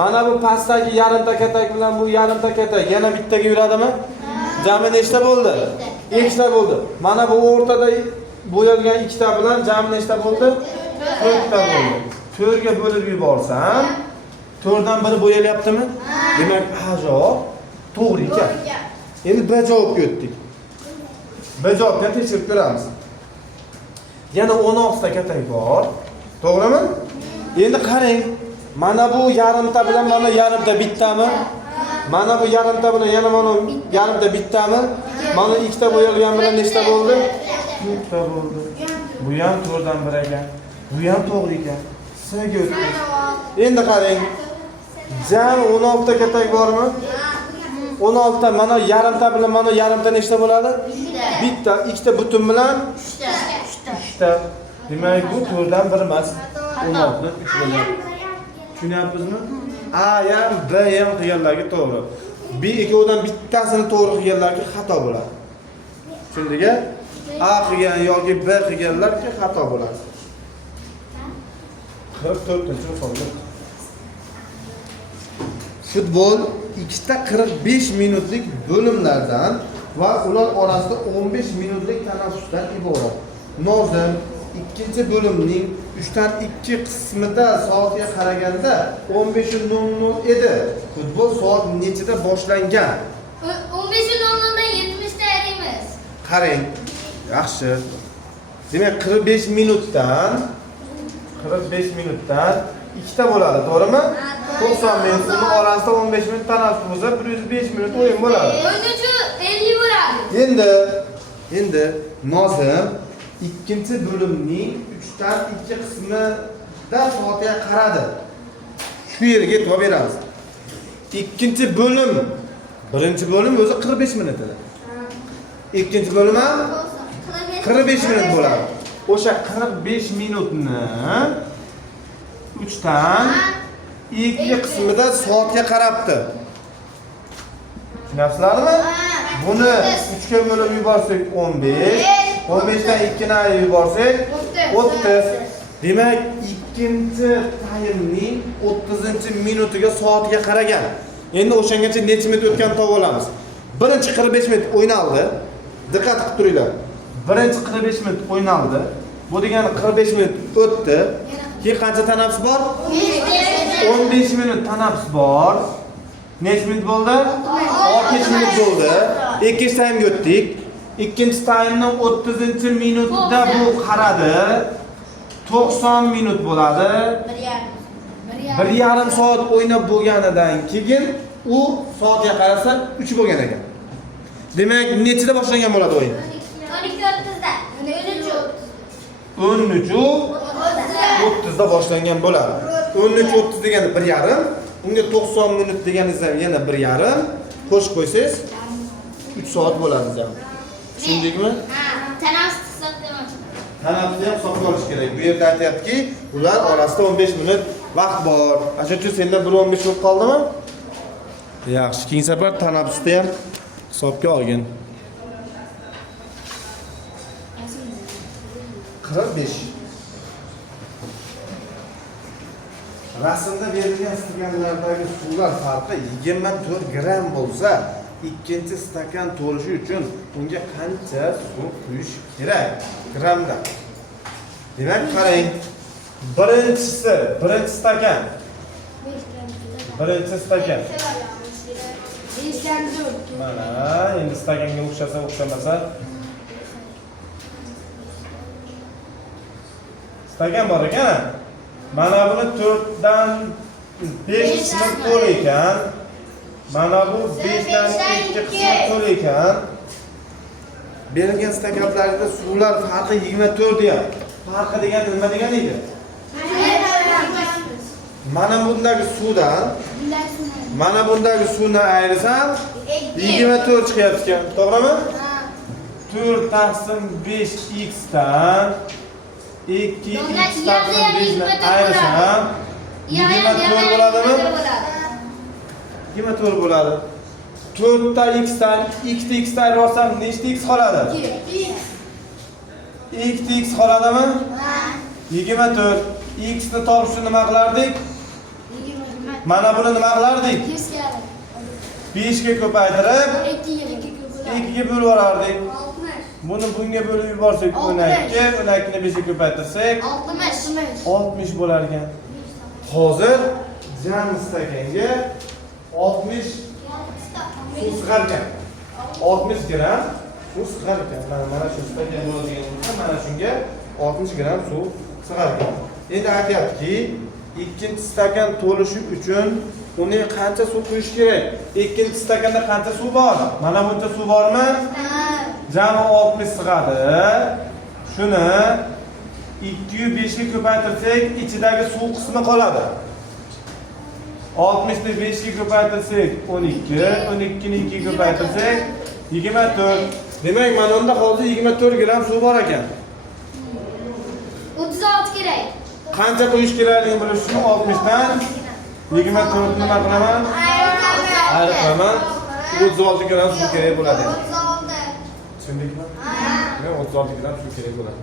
Mana bu pastdagi yarimta katak bilan bu yarimta katak yana bittaga yuradimi? Jami nechta bo'ldi? 2 ta bo'ldi. Mana bu o'rtada bo'yalgan 2 ta bilan jami nechta bo'ldi? 4 ta bo'ldi. 4 ga bo'lib yuborsam, 4 dan 1 bo'yalyaptimi? Demak, ha javob to'g'ri ekan. Endi B javobga o'tdik. B javobni tekshirib ko'ramiz. Yana 16 ta katak bor. To'g'rimi? Endi qarang. Mana bu yarimta bilan mana yarimta bittami? Mana bu yarimta bilan yana mana yarimta bittami? Mana 2 ta bo'yalgan bilan nechta bo'ldi? 4 ta bo'ldi. Bu ham 4 dan 1 ekan. Bu ham to'g'ri ekan. Sizga o'tdik. Endi qarang. Jami 16 ta katak bormi? 16 ta mana yarimta bilan mana yarimta nechta bo'ladi? Bitta, 2 ta butun bilan 3 ta. Demak, bu 4 dan 1 emas. 16 dan 3 bo'ladi. Tushunyapsizmi? A ham B ham qilganlarga to'g'ri. B ikkovidan bittasini to'g'ri qilganlarga xato bo'ladi. Tushundingmi? A qilgan yoki B qilganlarga xato bo'ladi. 44-savol. Futbol ikkita 45 minutlik bo'limlardan va ular orasida 15 minutlik tanaffusdan iborat. Nozim ikkinchi bo'limning 3 dan 2 qismida soatga qaraganda 15:00 edi. Futbol soat nechida boshlangan? 15:00 dan 70 ta edimiz. Qarang. Yaxshi. Demak 45 minutdan 2 ta bo'ladi, to'g'rimi? 90 minutning orasida 15 minut tanaffus bo'lsa, 105 minut o'yin bo'ladi. O'yinchi 50 bo'ladi. Endi Nozim ikkinchi bo'limning 3 dan 2 qismida soatga qaradi. Shu yerga e'tibor beramiz. Ikkinchi bo'lim, birinchi bo'lim o'zi 45 minut edi. Ikkinchi bo'lim ham 45 minut bo'ladi. O'sha 45 minutni 3 dan 2 qismida soatga qarabdi. Tushunasizlarmi? Buni 3 ga bo'lib yuborsak 15, 15 dan 2 ni ayirib yuborsak 30. Demak, ikkinchi taymning 30-minutiga soatga qaragan. Endi o'shangacha necha minut o'tgan topib olamiz. Birinchi 45 minut o'ynaldi. Diqqat qilib turinglar. Birinchi 45 minut o'ynaldi. Bu degani 45 minut o'tdi. Keyin qancha tanaffus bor? 15 minut tanaffus bor. Necha minut bo'ldi? 60 minut bo'ldi. Ikkinchi taymga o'tdik. Ikkinchi taymning 30-minutida bu qaradi. 90 minut bo'ladi. 1,5 soat o'ynab bo'lganidan keyin u soatga qarasa 3 bo'lgan ekan. Demak, nechida boshlangan bo'ladi o'yin? 12:30da. 13:30da boshlangan bo'ladi. 13:30 degani 1,5, unga 90 minut deganingiz ham yana 1,5 qo'shib qo'ysangiz 3 soat bo'ladi jam. Tushundingmi? Tanaffus hisoblamoq. Tanaffusni ham hisobga olish kerak. Bu yerda aytayaptiki, ular orasida 15 minut vaqt bor. Ana shu senda 1:15 bo'lib qoldimi? Yaxshi, keyingi safar tanaffusni ham hisobga olgin. 45. Rasmda berilgan stakanlardagi suvlar farqi 24 gram bo'lsa, ikkinchi stakan to'lishi uchun unga qancha suv quyish kerak? Gramda. Demak, qarang. Birinchi stakan. Birinchi stakan. Mana, endi stakanga o'xshasa, o'xshamasa. Stakan bor ekan. Mana buni 4 dan 5 qismi to'l ekan. Mana bu 5 dan 2 qismi to'l ekan. Berilgan stakanlarda suvlar farqi 24 deyapti. Farqi degani nima degan edi? Mana bundagi suvdan mana bundagi suvni ayirsa 24 chiqyapti ekan. To'g'rimi? 4 taqsim 5x dan 2x taqsim 5 ni ayirsam 24 bo'ladimi? 24 bo'ladi. 4 ta x dan 2 ta x ayirib nechta x qoladi? 2 x qoladimi? 24. X ni topishni nima qilardik? Mana buni nima qilardik? 5 ga ko'paytirib 2 ga bo'lib yuborardik. Buni bunga bo'lib yuborsak 12, 12 ni 5 ga ko'paytirsak 60 bo'lar ekan. Hozir jami stakanga 60 suv sig'ar ekan. 60 gram suv sig'ar ekan. Mana shu stakan bo'ladigan bo'lsa, mana shunga 60 gram suv sig'ar ekan. Endi aytyaptiki, ikkinchi stakan to'lishi uchun uni qancha suv quyish kerak? Ikkinchi stakanda qancha suv bor? Mana buncha suv bormi? Jami 60 sig'adi. Shuni 2 yu 5 ga ko'paytirsak, ichidagi suv qismi qoladi. 60 ni 5 ga ko'paytirsak 12, 12 ni 2 ga ko'paytirsak 24. Demak, mana unda hozir 24 gram suv bor ekan. 36 kerak. Qancha quyish kerakligini bilish uchun 60 dan 24 ni nima qilaman? Ayiraman. 36 gram suv kerak bo'ladi. 36. Tushundingmi? Men 36 gram suv kerak bo'ladi.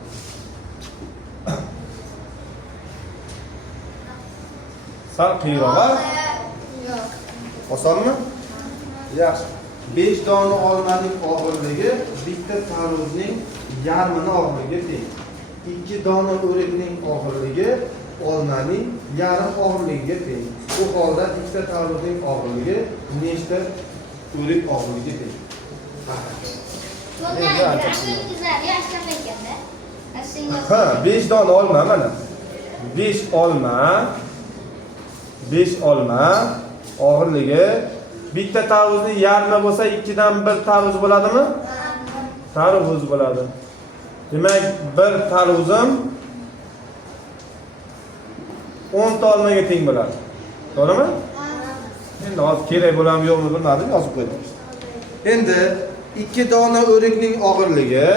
Sal qiyinroq. Yo'q. Osonmi? Yaxshi. 5 dona olmaning og'irligi bitta tarvuzning yarmini og'irligiga teng. 2 dona o'rikning og'irligi olmaning yarim og'irligiga teng. Bu holda ikkita tarvuzning og'irligi nechta o'rik og'irligiga teng? Ha, 5 dona olma mana. 5 olma og'irligi bitta tarvuzning yarmi bo'lsa 2 dan 1 tarvuz bo'ladimi? Tarvuz bo'ladi. Demak, bir tarvuzim 10 ta olmaga teng bo'ladi. To'g'rimi? Endi hozir kerak bo'ladimi yo'qmi bilmadim, yozib qo'ydim. Endi 2 dona o'rikning og'irligi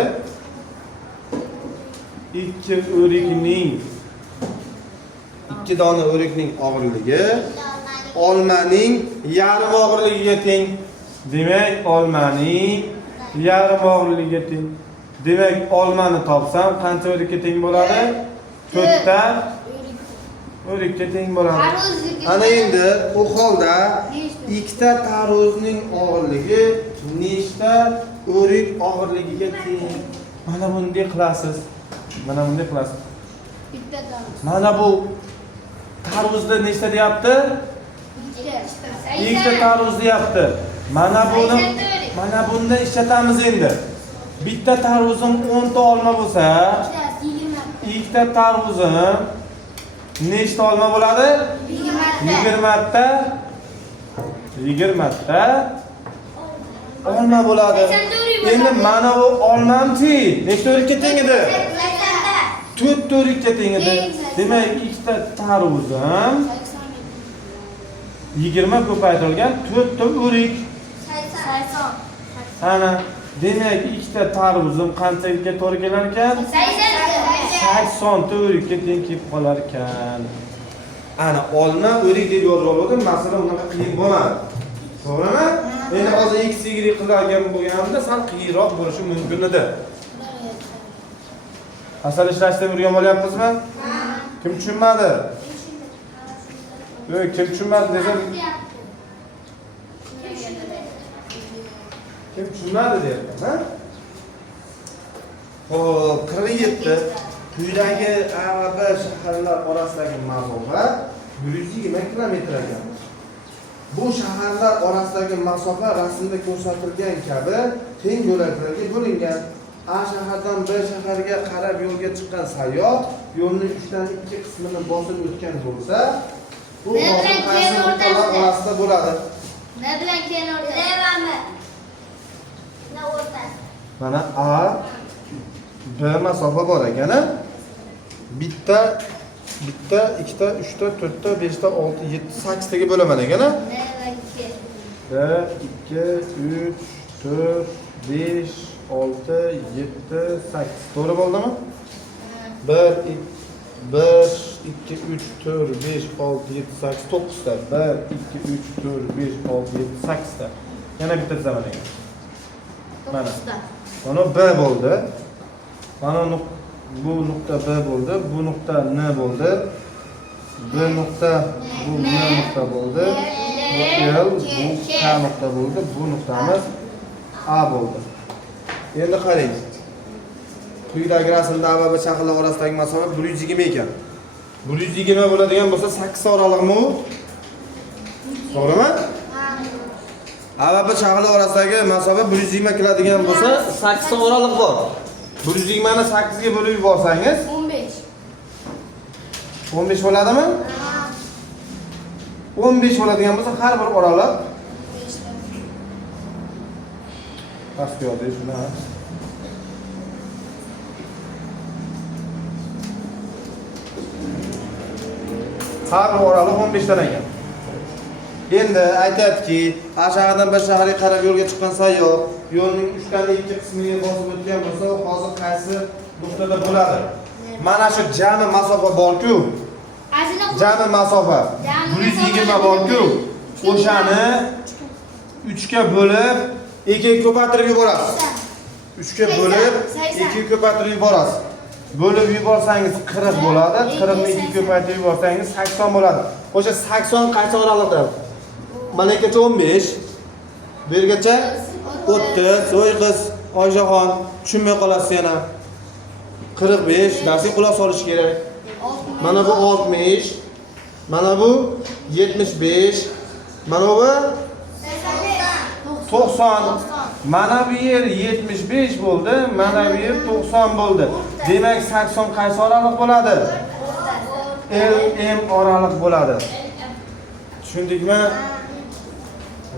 2 dona o'rikning og'irligi olmaning yarim og'irligiga teng. Demak, olmaning yarim og'irligiga teng. Demak, olmani topsam qancha o'rikka teng bo'ladi? 4 ta o'rikka teng bo'ladi. Ana endi u holda ikkita tarvuzning og'irligi nechta o'rik og'irligiga teng? Mana bunday qilasiz. Bitta tarvuz. Mana bu tarvuzda nechta deyapti? 2 ta tarvuz deyapti. Mana bunda ishlatamiz endi. Bitta tarvuzim 10 ta olma bo'lsa, 2 ta tarvuzim nechta olma bo'ladi? 20 ta. 20 ta olma bo'ladi. Endi mana bu olmamchi nechta o'rikka teng edi? 4 ta o'rikka teng edi. Demak, 2 ta tarvuzim 20 ko'paytirilgan 4 ta o'rik. 80. Ana, demak, 2 ta tarvuzim qanchaga to'g'ri kelar ekan? 80 ta o'rikka teng kelib qolar ekan. Ana, olma o'rik deb yozib oldim, masala unaqa qiyin bo'lmadi. To'g'rimi? Endi hozir x y qilgan bo'lganimda sal qiyinroq bo'lishi mumkin edi. Asal ishlashda o'rgan olyapmizmi? Kim tushunmadi? Yo'q, kim tushunmadi desa, kim tushunmadi deyapman, ha? Xo'p, 47. Quyidagi A va B shaharlar orasidagi masofa 120 kilometr ekan. Bu shaharlar orasidagi masofa rasmda ko'rsatilgan kabi teng yo'laklarga bo'lingan. A shahardan B shahariga qarab yo'lga chiqqan sayyoh yo'lning 3dan 2 qismini bosib o'tgan bo'lsa, bu bosim qaysi nuqtalar orasida bo'ladi? Ne bilan keyin o'rtasi? Ne o'rtasi? Mana A B masofa bor ekan. Bitta, ikkita, uchta, to'rtta, beshta, 6, 7, 8 taga bo'laman ekan. Ne bilan keyin? 1, 2, 3, 4, 5, 6, 7, 8. To'g'ri bo'ldimi? 1, 2, 3, 4, 5, 6, 7, 8, 9 ta. 1, 2, 3, 4, 5, 6, 7, 8 ta. Yana bitta chizaman ekan. Mana. Mana B bo'ldi. Mana bu nuqta B bo'ldi, bu nuqta N bo'ldi. B nuqta bu N nuqta bo'ldi. Bu L, bu K nuqta bo'ldi. Bu nuqtamiz A bo'ldi. Endi qarang. Quyidagi rasmda A va B shaharlar orasidagi masofa 120 ekan. 120 bo'ladigan bo'lsa 8 oralig'mi u? To'g'rimi? A va B shaharlar orasidagi masofa 120 keladigan bo'lsa 8 oraliq bor. 120 ni 8 ga bo'lib yuborsangiz 15. 15 bo'ladimi? 15 bo'ladigan bo'lsa har bir oraliq pastga yo'lda shuna. Har bir oraliq 15 dan ekan. Endi aytayaptiki, A shahardan B shaharga qarab yo'lga chiqqan sayyoh yo'lning 3dan 2 qismiga bosib o'tgan bo'lsa, hozir qaysi nuqtada bo'ladi? Mana shu jami masofa bor-ku. Jami masofa 120 bor-ku. O'shani 3 ga bo'lib 2 ga ko'paytirib yuborasiz. 3 ga bo'lib 2 ga ko'paytirib yuborasiz. Bo'lib yuborsangiz 40 bo'ladi. 40 ni 2 ga ko'paytirib yuborsangiz 80 bo'ladi. O'sha 80 qaysi oraliqda? Malikacha 15, bu yergacha 30, voy qiz, Oyjaxon, tushunmay qolasiz yana. 45, darsga quloq solish kerak. Mana bu 60, mana bu 75, mana bu 90. Mana bu yer 75 bo'ldi, mana bu yer 90 bo'ldi. Demak 80 qaysi oraliq bo'ladi? L, M oraliq bo'ladi. Tushundikmi?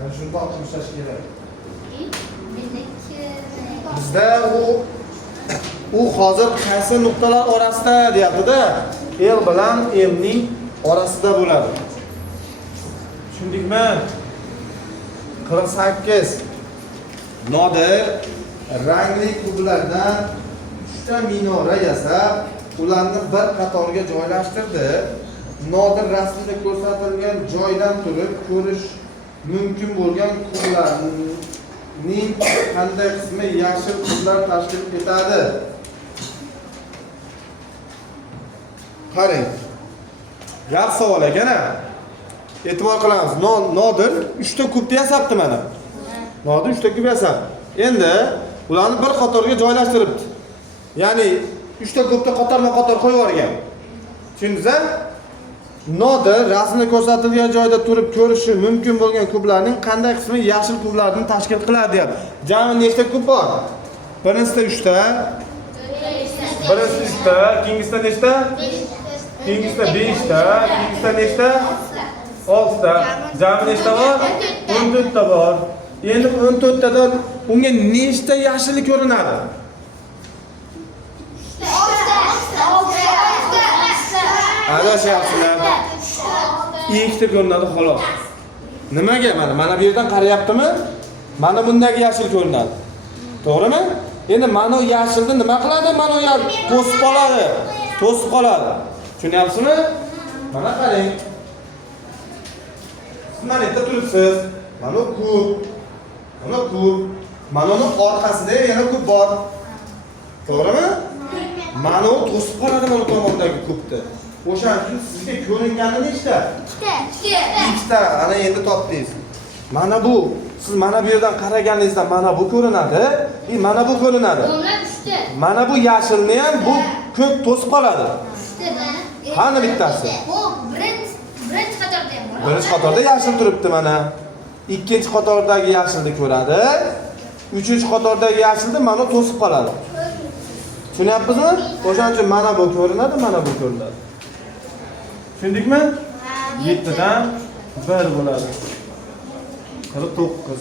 Mana shuni topib kerak. Bizda u hozir qaysi nuqtalar orasida deyapti-da? L bilan M ning orasida bo'ladi. Tushundikmi? 48. Nodir rangli kublardan 3 ta minora yasab, ularni bir qatorga joylashtirdi. Nodir rasmda ko'rsatilgan joydan turib ko'rish mumkin bo'lgan kublarning qanday qismi yashil kublar tashkil etadi? Qarang. Yaxshi savol ekan-a. E'tibor qilamiz. Nodir 3 ta kubni yasabdi mana. Nodir 3 ta kub yasabdi. Endi ularni bir qatorga joylashtiribdi. Ya'ni 3 ta kubni qatorma-qator qo'yib yuborgan. Tushundingiz-a? Nodir rasmda ko'rsatilgan joyda turib ko'rishi mumkin bo'lgan kublarning qanday qismi yashil kublarni tashkil qiladi deyapti. Jami nechta kub bor? Birinchisida 3 ta, birinchisida 3 ta, ikkinchisidan nechta? Ikkinchisidan 5 ta, ikkinchisidan nechta? 6 ta. Jami nechta bor? 14 ta bor. Endi 14 tadan unga nechta yashil ko'rinadi? Adashyapsizlar. Ikkita ko'rinadi xolos. Nimaga? Mana bu yerdan qarayaptimi? Mana bundagi yashil ko'rinadi. To'g'rimi? Endi mana bu yashilni nima qiladi? Mana bu to'sib qoladi. To'sib qoladi. Tushunyapsizmi? Mana qarang. Siz mana yerda turibsiz. Mana kub. Mana kub. Mana uni orqasida yana kub bor. To'g'rimi? Mana u to'sib qoladi mana tomondagi ko'pni. O'shaning uchun sizga ko'ringani nechta? Ikkita. Ana endi topdingiz. Mana bu siz mana bu yerdan qaraganingizda mana bu ko'rinadi, mana bu ko'rinadi. Mana bu yashilni ham bu ko'p to'sib qoladi. Qani bittasi? Bu birinchi qatorda ham bor. Birinchi qatorda yashil turibdi mana. Ikkinchi qatordagi yashilni ko'radi. Uchinchi qatordagi yashilni mana to'sib qoladi. Tushunyapsizmi? O'shaning uchun mana bu ko'rinadi, mana bu ko'rinadi. Tushundikmi? 7 dan 1 bo'ladi. 49.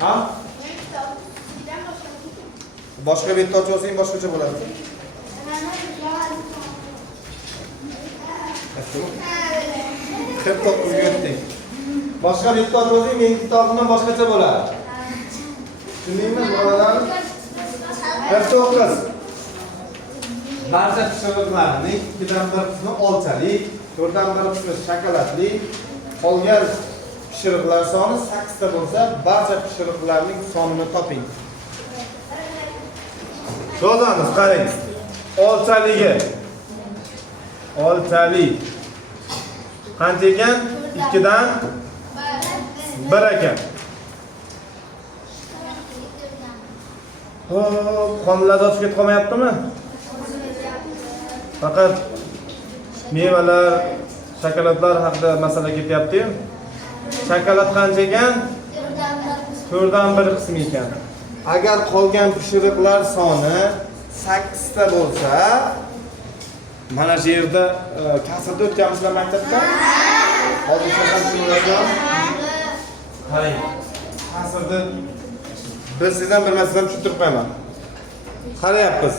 Ha? Boshqa betni ochib olsang boshqacha bo'ladi. 49 ga o'tdik. Boshqa betni ochib olsang men kitobimdan boshqacha bo'ladi. Tushundingmi bolalar? 49. Barcha pishiriqlarning 2dan 1 qismi olchali, 4dan 1 qismi shokoladli, qolgan pishiriqlar soni 8 ta bo'lsa, barcha pishiriqlarning sonini toping. Yozamiz, qarang. Olchaligi. Olchali. Qancha ekan? 2dan 1 ekan. Hop, qonlar o'tib ketib qolmayaptimi? Faqat mevalar, shokoladlar haqida masala ketyapti-yu. Shokolad qancha ekan? 4dan 1 qismi ekan. Agar qolgan pishiriqlar soni 8 ta bo'lsa, mana shu yerda kasrda o'tganmisizlar maktabda? Hozir ham tushunarkan. Qarang. Kasrda bilsizdan bilmasizdan tushuntirib qo'yaman. Qarayapsiz.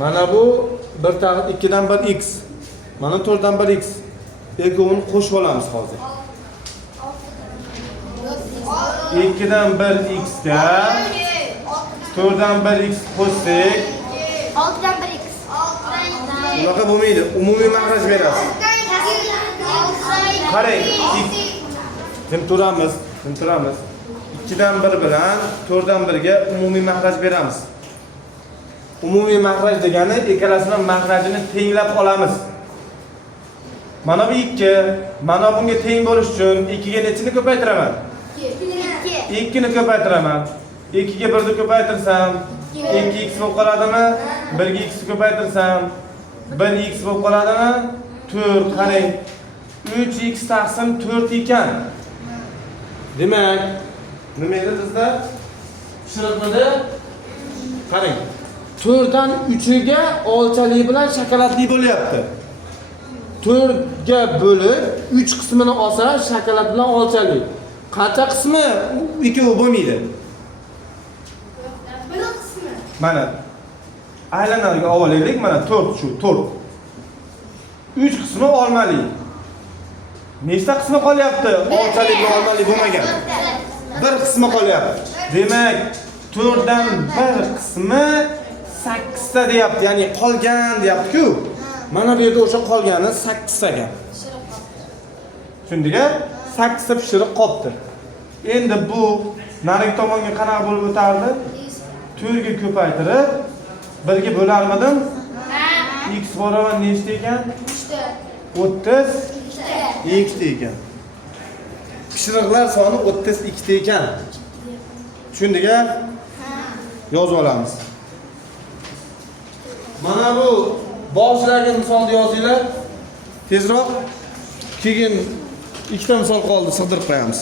Mana bu 2 dan 1 x. Mana 4 dan 1 x. Ikkovini qo'shib olamiz hozir. 2 dan 1 x ga 4 dan 1 x qo'shsak 6 dan 1 x. Unaqa bo'lmaydi. Umumiy mahraj berasiz. Qarang, kim turamiz? 2 dan 1 bilan 4 dan 1 ga umumiy mahraj beramiz. Umumiy mahraj degani ikkalasining mahrajini tenglab olamiz. Mana bu 2, mana bunga teng bo'lish uchun 2 ga nechini ko'paytiraman? 2 ni ko'paytiraman. 2 ga 1 ni ko'paytirsam 2x bo'lib qoladimi? 1 ga x ko'paytirsam 1x bo'lib qoladimi? 4. Qarang. 3x taqsim 4 ekan. Demak, nima edi bizda? Tushunibmidi? Qarang. 4 dan 3 ga olchali bilan shokoladli bo'lyapti. 4 ga bo'lib 3 qismini olsa shokolad bilan olchali. Qancha qismi ikkovi bo'lmaydi? Bir qismi. Mana aylanarga olaylik, mana 4 shu 4. 3 qismi olmali. Nechta qismi qolyapti? Olchali bilan olmali bo'lmagan. Bir qismi qolyapti. Demak, 4 dan 1 qismi 8 ta deyapti, ya'ni qolgan deyapti-ku. Mana bu yerda o'sha qolgani 8 ta ekan. Tushundingmi? 8 ta pishiriq qoldi. Endi bu narigi tomonga qanaqa bo'lib o'tardi? 4 ga ko'paytirib 1 ga bo'larmidim? X barobar nechta ekan? 32 ekan. Pishiriqlar soni 32 ekan. Tushundingmi? Yozib olamiz. Mana bu boshlarga misolni yozinglar. Tezroq. Keyin ikkita misol qoldi, sig'dirib qo'yamiz.